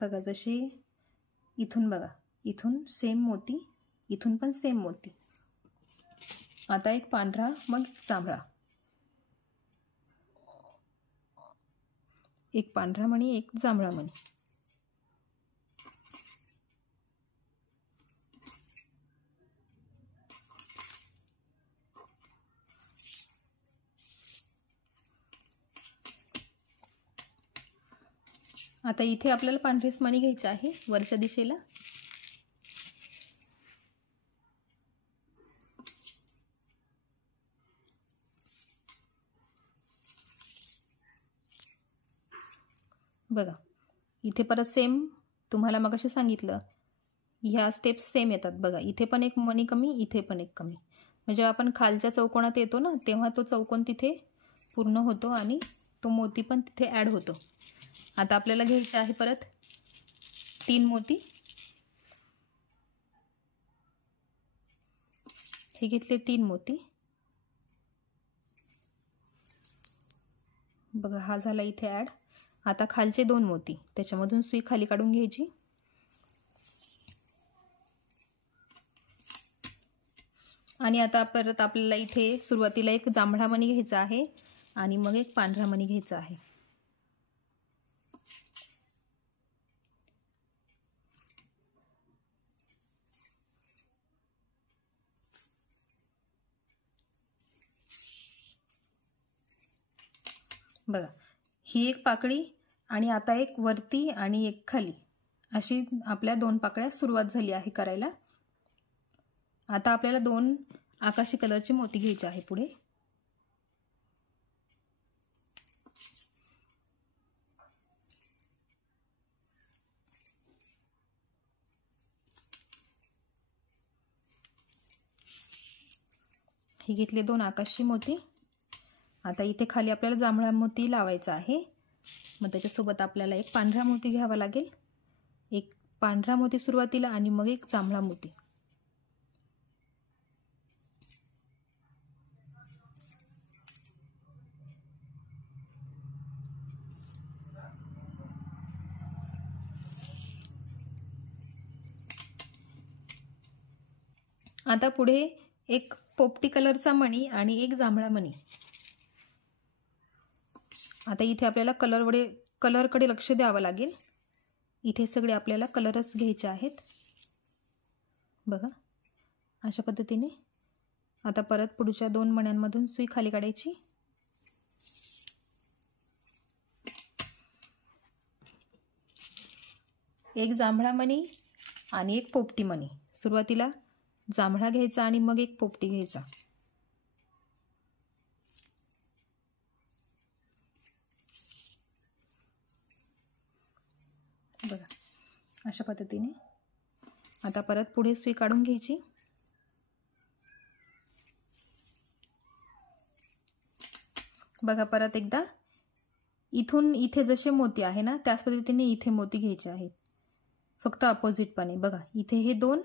बघा जशी इथून बघा, इथून सेम मोती, इथून पण सेम मोती। आता एक पांढरा मग जांभळा, एक पांढरा मणी एक जांभळा मणी। आता इथे आपल्याला पांढरेच मणी घ्यायचे आहे वरच्या दिशेला। बघा इथे परत सेम तुम्हाला मगाशी सांगितलं, ह्या स्टेप्स सेम येतात। बघा इथे पण एक मणी कमी, इथे पण एक कमी, म्हणजे आपण खालच्या चौकोनात येतो ना तेव्हा तो चौकोन तिथे पूर्ण होतो आणि तो मोती पण तिथे ऍड होतो। आता आपल्याला घ्यायचे आहे परत 3 मोती। हे घेतले 3 मोती। बघा हा झाला इथे ॲड। आता खालचे 2 मोती त्याच्यामधून सुई खाली काढून घ्यायची आणि आता परत आपल्याला इथे सुरुवातीला एक जांभळा मणी घ्यायचा आहे आणि मग एक पांढरा मणी घ्यायचा आहे। बघा ही एक पाकळी आणि आता एक वरती आणि एक खाली अशी आपल्या 2 पाकळ्या सुरुवात झाली आहे करायला। आता आपल्याला 2 आकाशी कलरचे मोती घ्यायचे आहे पुढे। हे घेतले 2 आकाशी मोती। आता इथे खाली आपल्याला जांभळा मोती लावायचा आहे, मग त्याच्यासोबत आपल्याला एक पांढरा मोती घ्यावा लागेल। एक पांढरा मोती सुरुवातीला आणि मग एक जांभळा मोती। आता पुढे एक पोपटी कलरचा मणी आणि एक जांभळा मणी। आता इथे आपल्याला कलरकडे लक्ष द्यावं लागेल। इथे सगळे आपल्याला कलरच घ्यायचे आहेत। बघा अशा पद्धतीने। आता परत पुढच्या 2 मण्यांमधून सुई खाली काढायची। एक जांभळा मणी आणि एक पोपटी मणी। सुरुवातीला जांभळा घ्यायचा आणि मग एक पोपटी घ्यायचा। बघा अशा पद्धतीने। आता परत पुढे सुई काढून घ्यायची। बघा परत एकदा इथून इथे जसे मोती आहे ना त्याच पद्धतीने इथे मोती घ्यायचे आहेत, फक्त अपोजिटपणे। बघा इथे हे 2,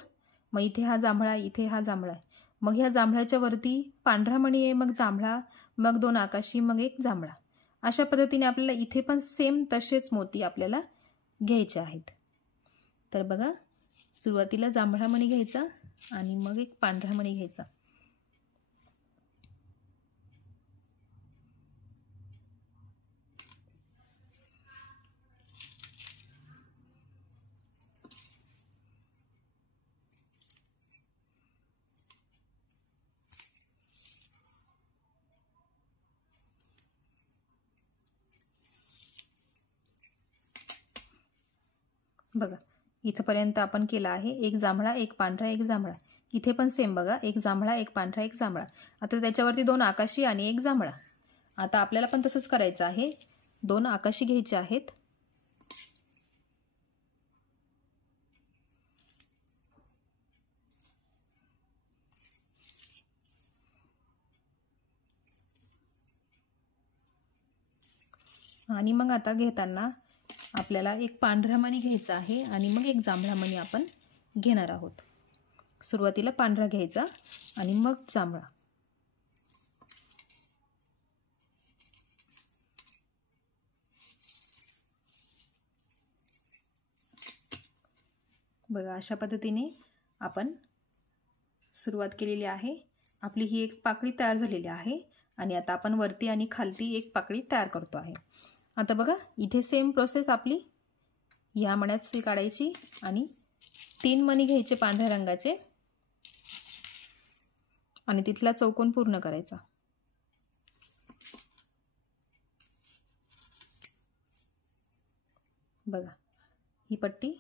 मग इथे हा जांभळा, इथे हा जांभळा आहे, मग ह्या जांभळ्याच्या वरती पांढरा मणी आहे, मग जांभळा, मग 2 आकाशी, मग एक जांभळा। अशा पद्धतीने आपल्याला इथे पण सेम तसेच मोती आपल्याला घ्यायचे आहेत। तर बघा सुरुवातीला जांभळा मणी घ्यायचा आणि मग एक पांढरा मणी घ्यायचा। बघा इथपर्यंत आपण केला आहे। एक जांभळा, एक पांढरा, एक जांभळा। इथे पण सेम बघा, एक जांभळा, एक पांढरा, एक जांभळा। आता त्याच्यावरती 2 आकाशी आणि एक जांभळा। आता आपल्याला पण तसंच करायचं आहे। 2 आकाशी घ्यायचे आहेत आणि मग आता घेताना आपल्याला एक पांढरा मणी घ्यायचा आहे आणि मग एक जांभळा मणी आपण घेणार आहोत। सुरुवातीला पांढरा घ्यायचा आणि मग जांभळा। बघा अशा पद्धतीने आपण सुरुवात केलेली आहे। आपली ही एक पाकळी तयार झालेली आहे आणि आता आपण वरती आणि खालती एक पाकळी तयार करतो आहे। आता बघा इथे सेम प्रोसेस आपली। या मण्यात सुई काढायची आणि 3 मणी घ्यायचे पांढऱ्या रंगाचे आणि तिथला चौकोन पूर्ण करायचा। बघा ही पट्टी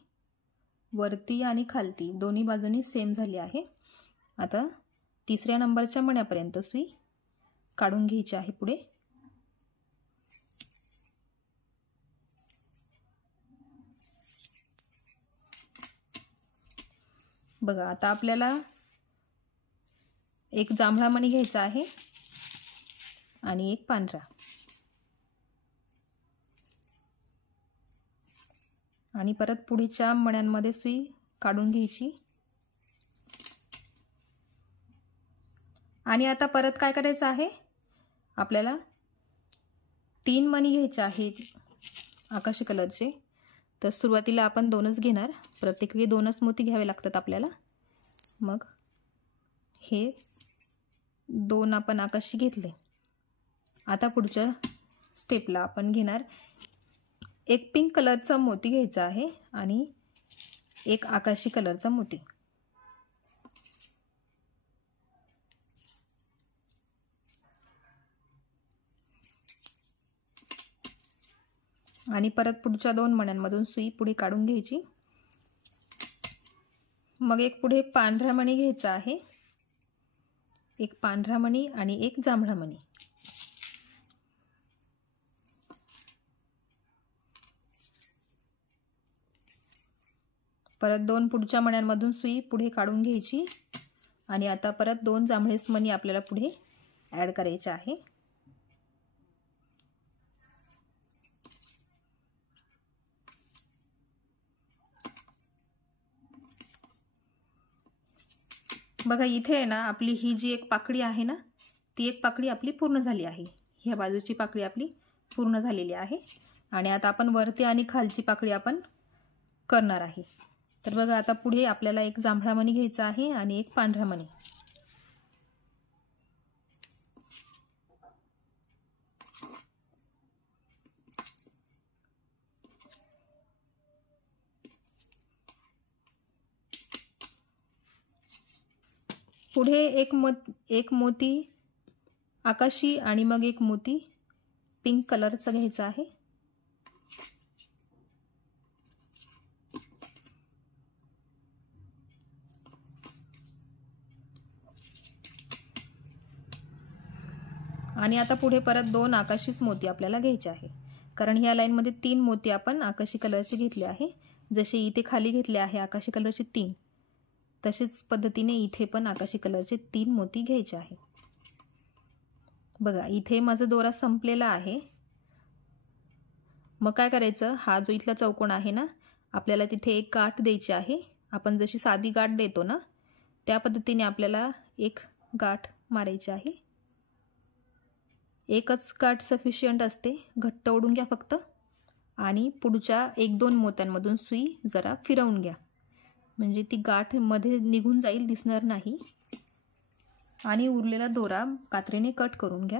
वरती आणि खालती दोन्ही बाजूनी सेम झाली आहे। आता 3ऱ्या नंबरच्या मण्यापर्यंत सुई काढून घ्यायची आहे पुढे। बघा आता आपल्याला एक जांभळा मणी घ्यायचा आहे आणि एक पांढरा आणि परत पुढच्या मण्यांमध्ये सुई काढून घ्यायची। आणि आता परत काय करायचं आहे, आपल्याला 3 मणी घ्यायचे आहेत आकाशी कलरचे. तर सुरुवातीला आपण 2च घेणार, प्रत्येक वेळी 2च मोती घ्यावे लागतात आपल्याला. मग हे 2 आपण आकाशी घेतले. आता पुढच्या स्टेपला आपण घेणार एक पिंक कलरचा मोती घ्यायचा आहे आणि एक आकाशी कलरचा मोती. आणि परत पुढच्या 2 मण्यांमधून सुई पुढे काढून घ्यायची. मग एक पुढे पांढरा मणी घ्यायचा आहे, एक पांढरा मणी आणि एक जांभळा मणी. परत 2 पुढच्या मण्यांमधून सुई पुढे काढून घ्यायची आणि आता परत 2 जांभळे मणी आपल्याला पुढे ॲड करायचे आहे. बघा इथे आहे ना, आपली ही जी एक पाकळी आहे ना, ती एक पाकळी आपली पूर्ण झाली आहे. ह्या बाजूची पाकळी आपली पूर्ण झालेली आहे आणि आता आपण वरती आणि खालची पाकळी आपण करणार आहे. तर बघा आता पुढे आपल्याला एक जांभळा मणी घ्यायचा आहे आणि एक पांढरा मणी. पुढे एक मोती आकाशी आणि मग एक मोती पिंक कलरचा घ्यायचा आहे. आणि आता पुढे परत 2 आकाशीच मोती आपल्याला घ्यायचे आहे, कारण ह्या लाईनमध्ये 3 मोती आपण आकाशी कलरचे घेतले आहे. जसे इथे खाली घेतले आहे आकाशी कलरचे 3, तसेच पद्धतीने इथे पण आकाशी कलरचे 3 मोती घ्यायचे आहे. बघा इथे माझा दोरा संपलेला आहे. मग काय करायचं, हा जो इथला चौकोन आहे ना, आपल्याला तिथे एक गाठ द्यायची आहे. आपण जशी साधी गाठ देतो ना, त्या पद्धतीने आपल्याला एक गाठ मारायची आहे. एकच गाठ सफिशियंट असते. घट्ट ओढून घ्या फक्त आणि पुढच्या 1-2 मोत्यांमधून सुई जरा फिरवून घ्या, म्हणजे ती गाठ मध्ये निघून जाईल, दिसणार नाही. आणि उरलेला दोरा कात्रीने कट करून घ्या.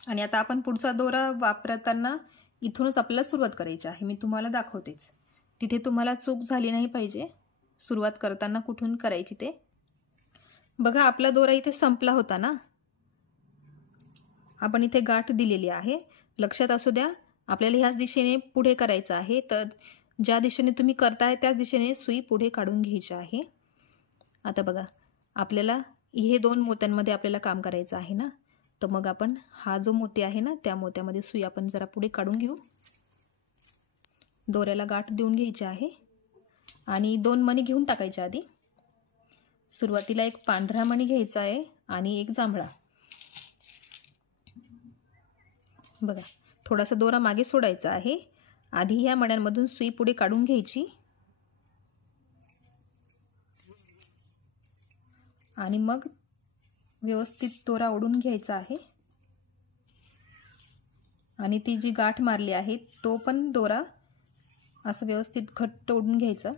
आणि आता आपण पुढचा दोरा वापरताना इथूनच आपल्याला सुरुवात करायची आहे. मी तुम्हाला दाखवतेच, तिथे तुम्हाला चूक झाली नाही पाहिजे सुरुवात करताना कुठून करायची ते. बघा आपला दोरा इथे संपला होता ना, आपण इथे गाठ दिलेली आहे. लक्षात असू द्या, आपल्याला ह्याच दिशेने पुढे करायचं आहे. तर ज्या दिशेने तुम्ही करताय त्याच दिशेने सुई पुढे काढून घ्यायची आहे. आता बघा आपल्याला हे 2 मोत्यांमध्ये आपल्याला काम करायचं आहे ना, तर मग आपण हा जो मोती आहे ना, त्या मोत्यामध्ये सुई आपण जरा पुढे काढून घेऊ. दोऱ्याला गाठ देऊन घ्यायची आहे आणि 2 मणी घेऊन टाकायच्या आधी. सुरुवातीला एक पांढरा मणी घ्यायचा आहे आणि एक जांभळा. बघा थोडासा दोरा मागे सोडायचा आहे. आधी ह्या मण्यांमधून सुई पुढे काढून घ्यायची आणि मग व्यवस्थित दोरा ओढून घ्यायचा आहे. आणि ती जी गाठ मारली आहे तो पण दोरा असं व्यवस्थित घट्ट ओढून घ्यायचा.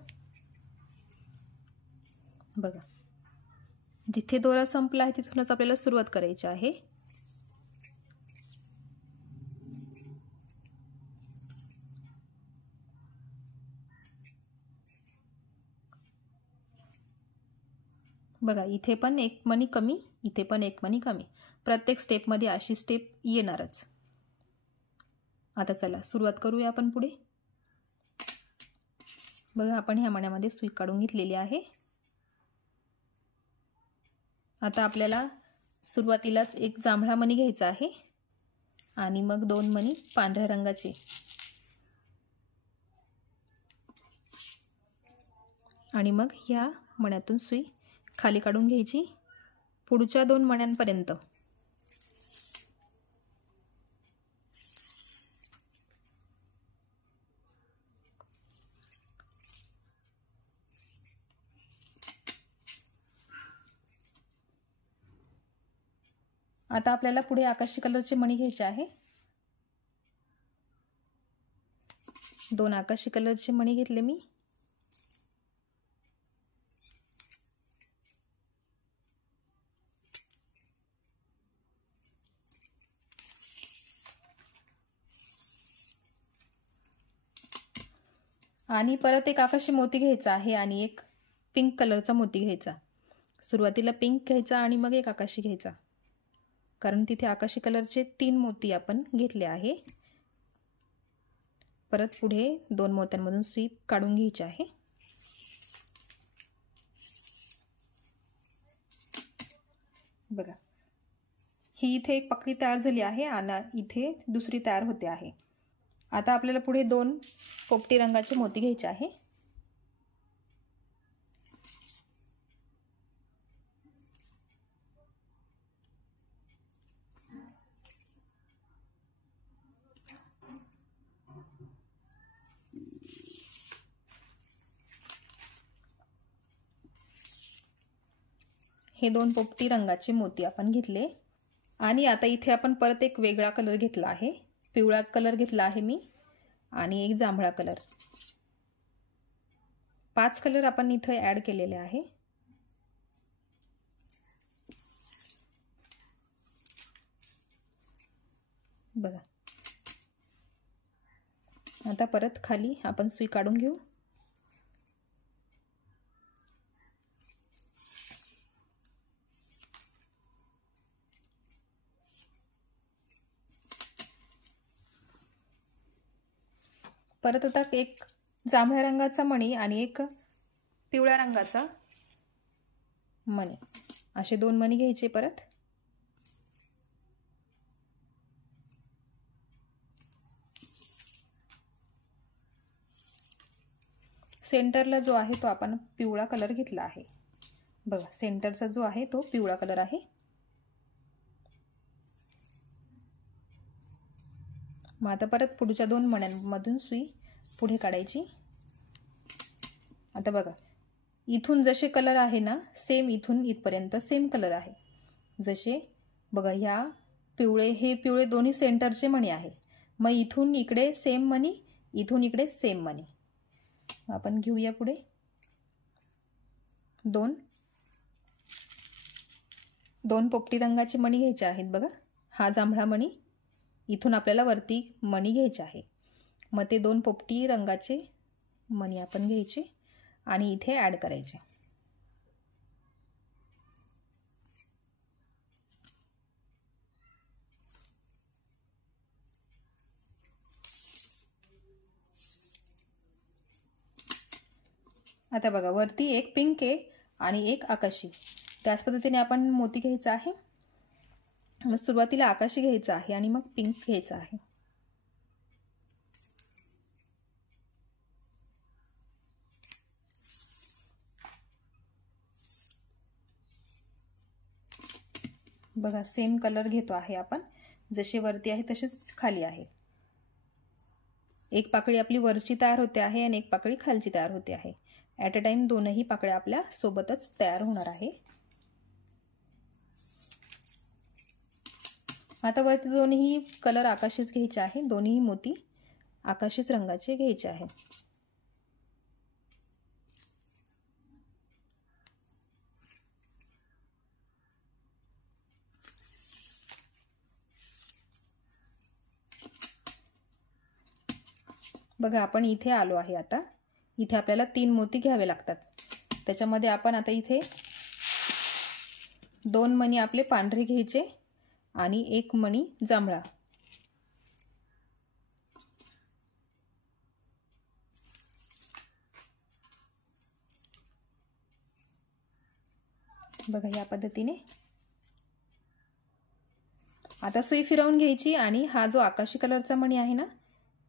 बघा जिथे दोरा संपला आहे तिथूनच आपल्याला सुरुवात करायची आहे. बघा इथे पण एक मणी कमी, इथे पण एक मणी कमी. प्रत्येक स्टेपमध्ये अशी स्टेप येणारच. आता चला सुरुवात करूया आपण पुढे. बघा आपण ह्या मण्यामध्ये सुई काढून घेतलेली आहे. आता आपल्याला सुरुवातीलाच एक जांभळा मणी घ्यायचा आहे आणि मग 2 मणी पांढऱ्या रंगाचे. आणि मग ह्या मण्यातून सुई खाली काढून घ्यायची पुढच्या 2 मण्यांपर्यंत. आता आपल्याला पुढे आकाशी कलरचे मणी घ्यायचे आहे। 2 आकाशी कलरचे मणी घेतले मी। आणि परत एक आकाशी मोती घ्यायचा आहे आणि एक पिंक कलरचा मोती घ्यायचा। सुरुवातीला पिंक घ्यायचा आणि मग एक आकाशी घ्यायचा, कारण तिथे आकाशी कलरचे 3 मोती आपण घेतले आहे। परत पुढे 2 मोत्यांमधून सुई काढून घ्यायची आहे। बघा, ही इथे एक पकडी तयार झाली आहे आणि इथे दुसरी तयार होते आहे। आता आपल्याला पुढे 2 पोपटी रंगाचे मोती घ्यायचे आहे। हे 2 पोपटी रंगाचे मोती आपण घेतले आणि आता इथे आपण परत एक वेगळा कलर घेतला आहे। पिवळा कलर घेतला आहे मी आणि एक जांभळा कलर। 5 कलर आपण इथे ऍड केलेले आहे। बघा, आता परत खाली आपण सुई काढून घेऊ। परत आता एक जांभळ्या रंगाचा मणी आणि एक पिवळ्या रंगाचा मणी, असे 2 मणी घ्यायचे। परत सेंटरला जो आहे तो आपण पिवळा कलर घेतला आहे। बघा, सेंटरचा जो आहे तो पिवळा कलर आहे। मग आता परत पुढच्या 2 मण्यांमधून सुई पुढे काढायची। आता बघा, इथून जसे कलर आहे ना, सेम इथून इथपर्यंत सेम कलर आहे। जसे बघा, ह्या हे पिवळे दोन्ही सेंटरचे मणी आहे। मग इथून इकडे सेम मणी, इथून इकडे सेम मणी। आपण घेऊया पुढे 2 पोपटी रंगाचे मणी घ्यायचे आहेत। बघा, हा जांभळा मणी, इथून आपल्याला वरती मणी घ्यायचे आहे। मग ते 2 पोपटी रंगाचे मणी आपण घ्यायचे आणि इथे ऍड करायचे। आता बघा, वरती एक पिंक आहे आणि एक आकाशी, त्याच पद्धतीने आपण मोती घ्यायचा आहे। मग सुरुवातीला आकाशी घ्यायचा आहे आणि मग पिंक घ्यायचा आहे। बघा, सेम कलर घेतो आहे आपण, जसे वरती आहे तसेच खाली आहे। एक पाकळी आपली वरची तयार होते आहे आणि एक पाकळी खालची तयार होते आहे। ॲट अ टाइम दोनही पाकळ्या आपल्या सोबतच तयार होणार आहे। आता वरती दोन्ही कलर आकाशीच घ्यायचे आहे। दोन्ही मोती आकाशीच रंगाचे घ्यायचे आहे। बघा, आपण इथे आलो आहे। आता इथे आपल्याला 3 मोती घ्यावे लागतात। त्याच्यामध्ये आपण आता इथे 2 मणी आपले पांढरे घ्यायचे आणि 1 मणी जांभळा। बघा, या पद्धतीने आता सुई फिरवून घ्यायची आणि हा जो आकाशी कलरचा मणी आहे ना,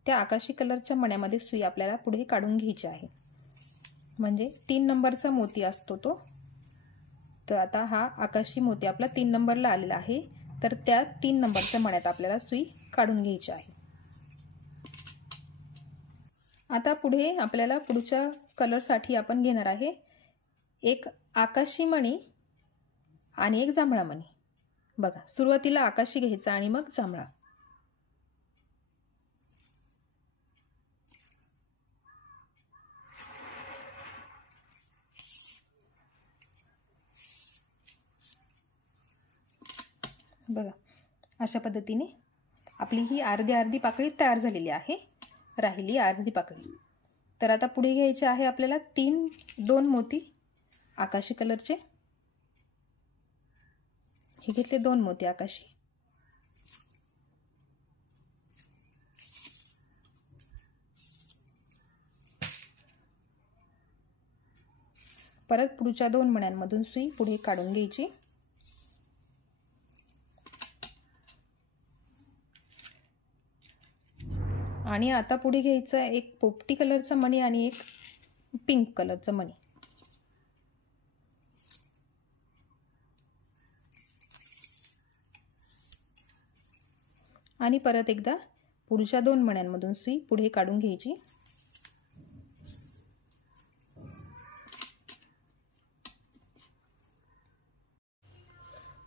त्या आकाशी कलरच्या मण्यामध्ये सुई आपल्याला पुढे काढून घ्यायची आहे। म्हणजे 3 नंबरचा मोती असतो तो। तर आता हा आकाशी मोती आपला 3 नंबरला आलेला आहे, तर त्या 3 नंबरच्या मण्यात आपल्याला सुई काढून घ्यायची आहे। आता पुढे आपल्याला पुढच्या कलरसाठी आपण घेणार आहे एक आकाशी मणी आणि एक जांभळा मणी। बघा सुरुवातीला आकाशी घ्यायचा आणि मग जांभळा. बघा अशा पद्धतीने आपली ही अर्धी अर्धी पाकळी तयार झालेली आहे. राहिली अर्धी पाकळी. तर आता पुढे घ्यायचे आहे आपल्याला 2 मोती आकाशी कलरचे. हे घेतले 2 मोती आकाशी. परत पुढच्या 2 मण्यांमधून सुई पुढे काढून घ्यायची. आणि आता पुढे घ्यायचं एक पोपटी कलरचा मणी आणि एक पिंक कलरचा मणी. आणि परत एकदा पुढच्या 2 मण्यांमधून सुई पुढे काढून घ्यायची.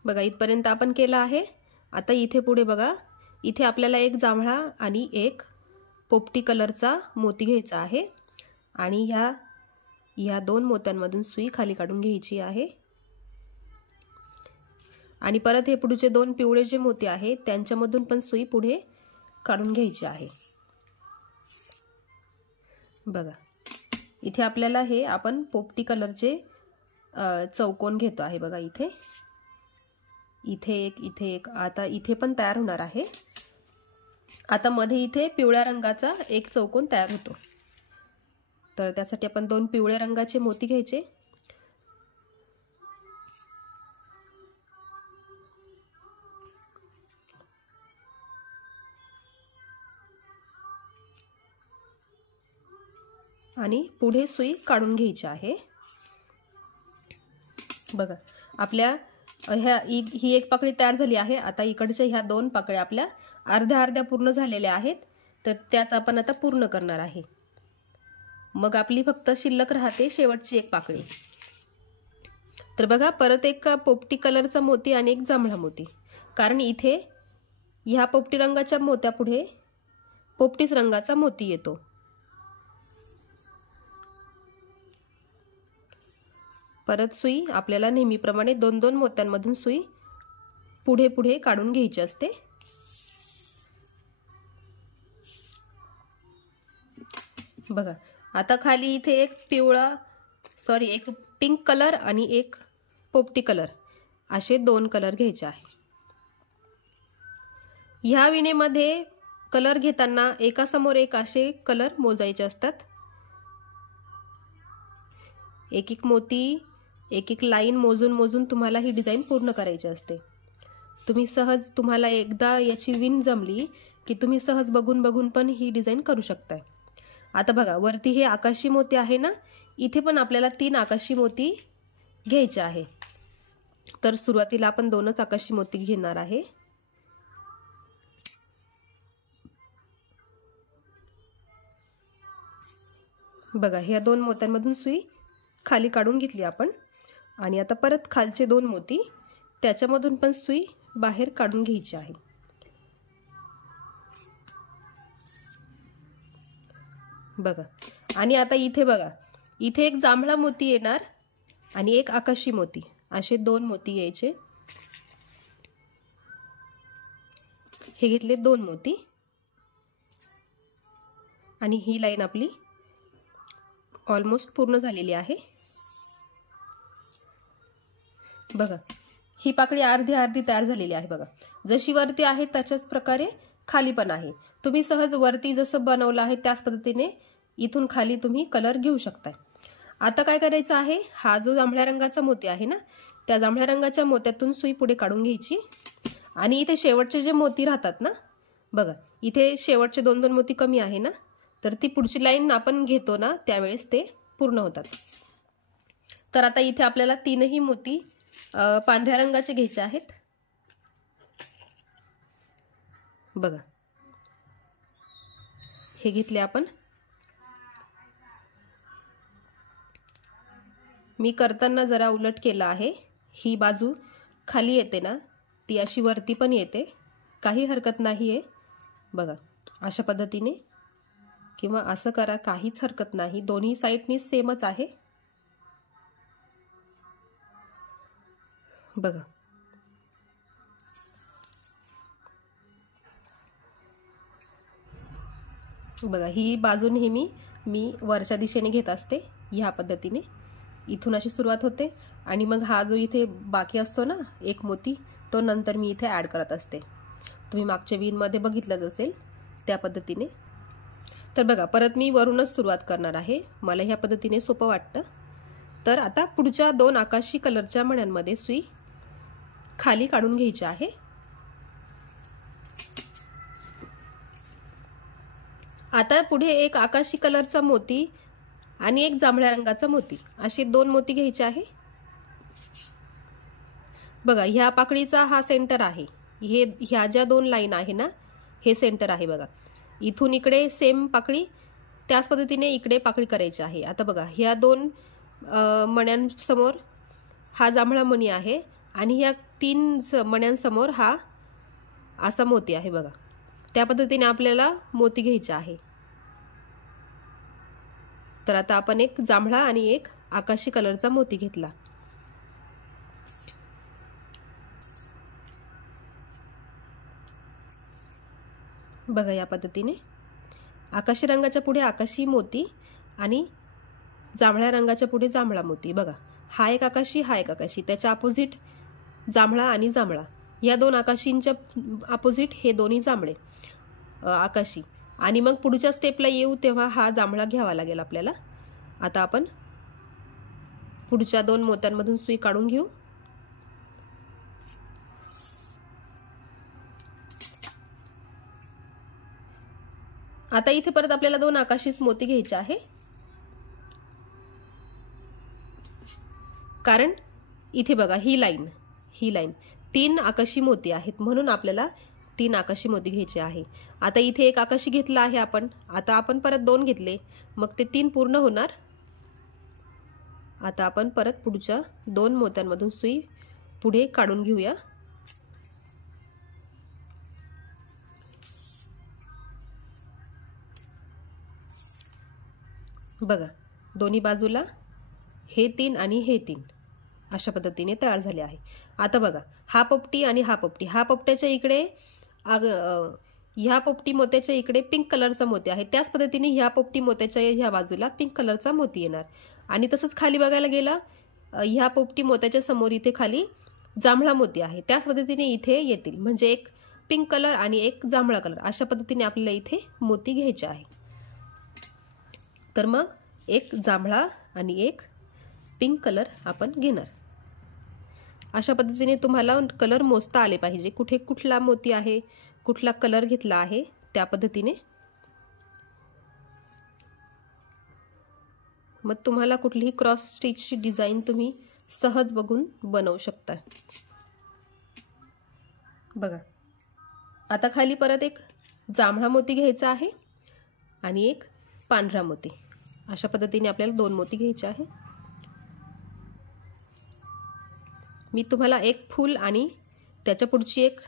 बघा इथपर्यंत आपण केलं आहे. आता इथे पुढे बघा, इथे आपल्याला एक जांभळा आणि एक पोपटी कलरचा मोती घ्यायचा आहे. आणि ह्या 2 मोत्यांमधून सुई खाली काढून घ्यायची आहे. आणि परत हे पुढचे 2 पिवळे जे मोती आहेत त्यांच्यामधून पण सुई पुढे काढून घ्यायची आहे. बघा इथे आपल्याला हे आपण पोपटी कलरचे चौकोन घेतो आहे. बघा इथे एक आता इथे पण तयार होणार आहे. आता मध्ये इथे पिवळ्या रंगाचा एक चौकोन तयार होतो. तर त्यासाठी आपण 2 पिवळ्या रंगाचे मोती घ्यायचे. आणि पुढे सुई काढून घ्यायची आहे. बघा आपल्या ही एक पाकळी तयार झाली आहे. आता इकडच्या ह्या 2 पाकळ्या आपल्या अर्ध्या अर्ध्या पूर्ण झालेल्या आहेत. तर त्याच आपण आता पूर्ण करणार आहे. मग आपली फक्त शिल्लक राहते शेवटची एक पाकळी. तर बघा परत एक पोपटी कलरचा मोती आणि एक जांभळा मोती. कारण इथे ह्या पोपटी रंगाच्या मोत्यापुढे पोपटीच रंगाचा मोती येतो. परत सुई आपल्याला नेहमीप्रमाणे 2-2 मोत्यांमधून सुई पुढे पुढे काढून घ्यायची असते. बघा आता खाली इथे एक एक पिंक कलर आणि एक पोपटी कलर असे 2 कलर घ्यायचे आहे. ह्या विणेमध्ये कलर घेताना एकासमोर एक असे कलर मोजायचे असतात. एक एक मोती एक एक लाईन मोजून तुम्हाला ही डिझाईन पूर्ण करायची असते. तुम्हाला एकदा याची विण जमली की तुम्ही सहज बघून पण ही डिझाईन करू शकताय. आता बघा वरती हे आकाशी मोती आहे ना, इथे पण आपल्याला 3 आकाशी मोती घ्यायचे आहे. तर सुरुवातीला आपण 2च आकाशी मोती घेणार आहे. बघा ह्या 2 मोत्यांमधून सुई खाली काढून घेतली आपण. आणि आता परत खालचे 2 मोती त्याच्यामधून पण सुई बाहेर काढून घ्यायची आहे. बघा आणि आता इथे बघा, इथे एक जांभळा मोती येणार आणि एक आकाशी मोती असे 2 मोती यायचे. हे घेतले 2 मोती आणि ही लाईन आपली ऑलमोस्ट पूर्ण झालेली आहे. बघा ही पाकळी अर्धी अर्धी तयार झालेली आहे. बघा जशी वरती आहे त्याच्याच प्रकारे खाली पण आहे. तुम्ही सहज वरती जसं बनवलं आहे त्याच पद्धतीने इथून खाली तुम्ही कलर घेऊ शकताय. आता काय करायचं आहे, हा जो जांभळ्या रंगाचा मोती आहे ना, त्या जांभळ्या रंगाच्या मोत्यातून सुई पुढे काढून घ्यायची. आणि इथे शेवटचे जे मोती राहतात ना, बघा इथे शेवटचे 2-2 मोती कमी आहे ना, तर ती पुढची लाईन आपण घेतो ना त्यावेळेस ते पूर्ण होतात. तर आता इथे आपल्याला 3ही मोती पांढऱ्या रंगाचे घ्यायचे आहेत. बघा हे घेतले आपण. मी करताना जरा उलट केलं आहे. ही बाजू खाली येते ना, ती अशी वरती पण येते, काही हरकत नाही आहे. बघा अशा पद्धतीने किंवा असं करा, काहीच हरकत नाही, दोन्ही साईडनी सेमच आहे. बघा बघा ही बाजू नेहमी मी वरच्या दिशेने घेत असते. ह्या पद्धतीने इथून अशी सुरुवात होते आणि मग हा जो इथे बाकी असतो ना एक मोती, तो नंतर मी इथे ॲड करत असते. तुम्ही मागच्या वीणमध्ये बघितलंच असेल त्या पद्धतीने. तर बघा परत मी वरूनच सुरुवात करणार आहे, मला ह्या पद्धतीने सोपं वाटतं. तर आता पुढच्या 2 आकाशी कलरच्या मण्यांमध्ये सुई खाली काढून घ्यायची आहे. आता पुढे एक आकाशी कलरचा मोती आणि एक जांभळ्या रंगाचा मोती, असे 2 मोती घ्यायचे आहे. बघा ह्या पाकळीचा हा सेंटर आहे, ह्या ज्या 2 लाईन आहे ना हे सेंटर आहे. बघा इथून इकडे सेम पाकळी, त्याच पद्धतीने इकडे पाकळी करायची आहे. आता बघा ह्या 2 मण्यांसमोर हा जांभळा मणी आहे आणि ह्या 3 मण्यांसमोर हा असा मोती आहे. बघा त्या पद्धतीने आपल्याला मोती घ्यायचे आहे. तर आता आपण एक जांभळा आणि एक आकाशी कलरचा मोती घेतला. बघा या पद्धतीने आकाशी रंगाच्या पुढे आकाशी मोती आणि जांभळ्या रंगाच्या पुढे जांभळा मोती. बघा हा एक आकाशी, हा एक आकाशी, त्याच्या अपोजिट जांभळा आणि जांभळा, या 2 आकाशींच्या अपोजिट हे दोन्ही जांभळे आकाशी. आणि मग पुढच्या स्टेपला येऊ तेव्हा हा जांभळा घ्यावा लागेल आपल्याला. आता आपण पुढच्या 2 मोत्यांमधून सुई काढून घेऊ. आता इथे परत आपल्याला 2 आकाशीच मोती घ्यायचे आहे, कारण इथे बघा ही लाईन 3 आकाशी मोती आहेत, म्हणून आपल्याला 3 आकाशी मोती घ्यायचे आहे. आता इथे एक आकाशी घेतला आहे आपण, आता आपण परत 2 घेतले, मग ते 3 पूर्ण होणार. आता आपण परत पुढच्या 2 मोत्यांमधून सुई पुढे काढून घेऊया. बघा दोन्ही बाजूला हे 3 आणि हे 3 अशा पद्धतीने तयार झाले आहे. आता बघा हा पोपटी आणि हा पोपटी, हा पोपट्याच्या इकडे ह्या पोपटी मोत्याच्या इकडे पिंक कलरचा मोती आहे, त्याच पद्धतीने ह्या पोपटी मोत्याच्या ह्या बाजूला पिंक कलरचा मोती येणार. आणि तसंच खाली बघायला गेला ह्या पोपटी मोत्याच्या समोर इथे खाली जांभळा मोती आहे, त्याच पद्धतीने इथे येतील, म्हणजे एक पिंक कलर आणि एक जांभळा कलर अशा पद्धतीने आपल्याला इथे मोती घ्यायचे आहे. तर मग एक जांभळा आणि एक पिंक कलर आपण घेणार. अशा पद्धतीने तुम्हाला कलर मोजता आले पाहिजे, कुठे कुठला मोती आहे, कुठला कलर घेतला आहे, त्या पद्धतीने. मग तुम्हाला कुठलीही क्रॉस स्टिचची डिझाईन तुम्ही सहज बघून बनवू शकता. बघा आता खाली परत एक जांभळा मोती घ्यायचा आहे आणि एक पांढरा मोती, अशा पद्धतीने आपल्याला 2 मोती घ्यायचे आहे. मी तुम्हाला एक फूल आणि त्याच्या पुढची एक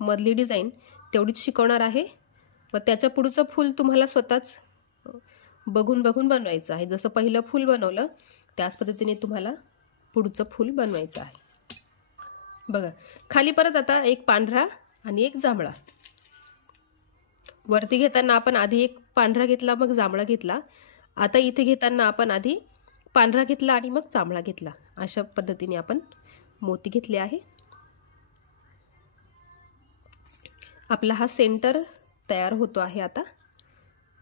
मधली डिझाईन तेवढीच शिकवणार आहे, व त्याच्या पुढचं फूल तुम्हाला स्वतःच बघून बघून बनवायचं आहे. जसं पहिलं फूल बनवलं त्याच पद्धतीने तुम्हाला पुढचं फूल बनवायचं आहे. बघा खाली परत आता एक पांढरा आणि एक जांभळा. वरती घेताना आपण आधी एक पांढरा घेतला, मग जांभळा घेतला. आता इथे घेताना आपण आधी पांढरा घेतला आणि मग जांभळा घेतला, अशा पद्धतीने आपण मोती घेतले आहे. आपला हा सेंटर तयार होतो आहे. आता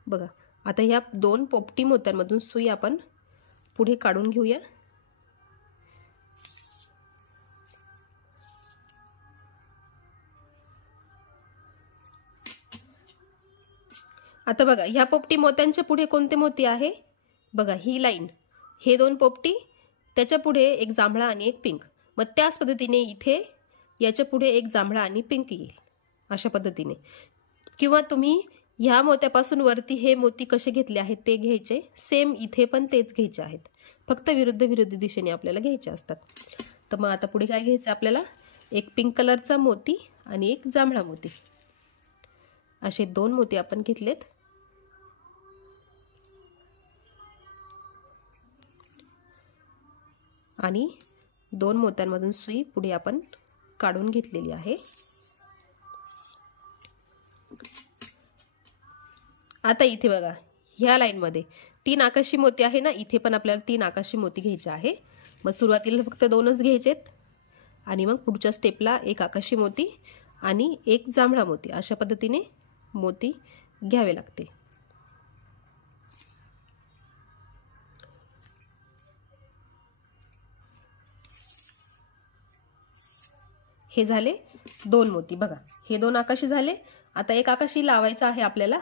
बघा आता ह्या 2 पोपटी मोत्यांमधून सुई आपण पुढे काढून घेऊया. आता बघा ह्या पोपटी मोत्यांच्या पुढे कोणते मोती आहे, बघा ही लाईन, हे 2 पोपटी, त्याच्या पुढे एक जांभळा आणि एक पिंक. मग त्याच पद्धतीने इथे याच्या पुढे एक जांभळा आणि पिंक येईल, अशा पद्धतीने. किंवा तुम्ही ह्या मोत्यापासून वरती हे मोती कसे घेतले आहेत ते घ्यायचे, सेम इथे पण तेच घ्यायचे आहेत, फक्त विरुद्ध दिशेने आपल्याला घ्यायचे असतात. तर मग आता पुढे काय घ्यायचं आपल्याला, एक पिंक कलरचा मोती आणि एक जांभळा मोती, असे 2 मोती आपण घेतलेत. आणि 2 मोत्यांमधून सुई पुढे आपण काढून घेतलेली आहे. आता इथे बघा, ह्या लाईनमध्ये 3 आकाशी मोती आहे ना, इथे पण आपल्याला 3 आकाशी मोती घ्यायचे आहे. मग सुरुवातीला फक्त 2च घ्यायचेत आणि मग पुढच्या स्टेपला 1 आकाशी मोती आणि 1 जांभळा मोती, अशा पद्धतीने मोती घ्यावे लागतील. हे झाले 2 मोती. बघा, हे 2 आकाशी झाले. आता 1 आकाशी लावायचा आहे आपल्याला,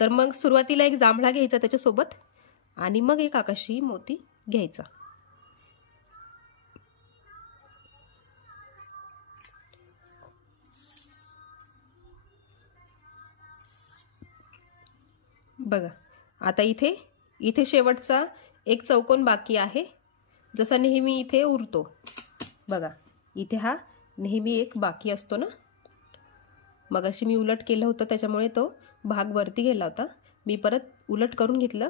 तर मग सुरुवातीला 1 जांभळा घ्यायचा त्याच्यासोबत आणि मग 1 आकाशी मोती घ्यायचा. बघा, आता इथे शेवटचा एक चौकोन बाकी आहे, जसा नेहमी इथे उरतो. बघा, इथे हा नेहमी एक बाकी असतो ना, मगाशी मी उलट केलं होतं त्याच्यामुळे तो भाग वरती गेला होता. मी परत उलट करून घेतलं.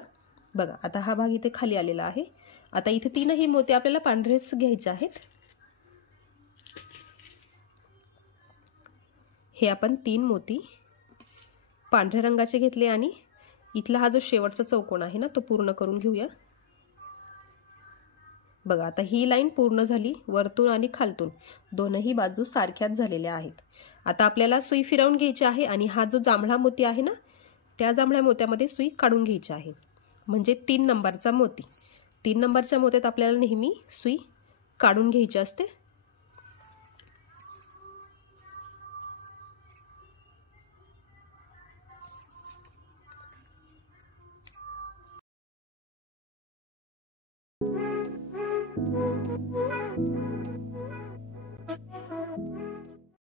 बघा, आता हा भाग इथे खाली आलेला आहे. आता इथे 3ही मोती आपल्याला पांढरेच घ्यायचे आहेत. हे आपण 3 मोती पांढऱ्या रंगाचे घेतले आणि इथला हा जो शेवटचा चौकोन आहे ना, तो पूर्ण करून घेऊया. बघा, आता ही लाईन पूर्ण झाली. वरतून आणि खालतून दोनही बाजू सारख्याच झालेल्या आहेत. आता आपल्याला सुई फिरवून घ्यायची आहे आणि हा जो जांभळा मोती आहे ना, त्या जांभळ्या मोत्यामध्ये सुई काढून घ्यायची आहे. म्हणजे 3 नंबरचा मोती. 3 नंबरच्या मोत्यात आपल्याला नेहमी सुई काढून घ्यायची असते.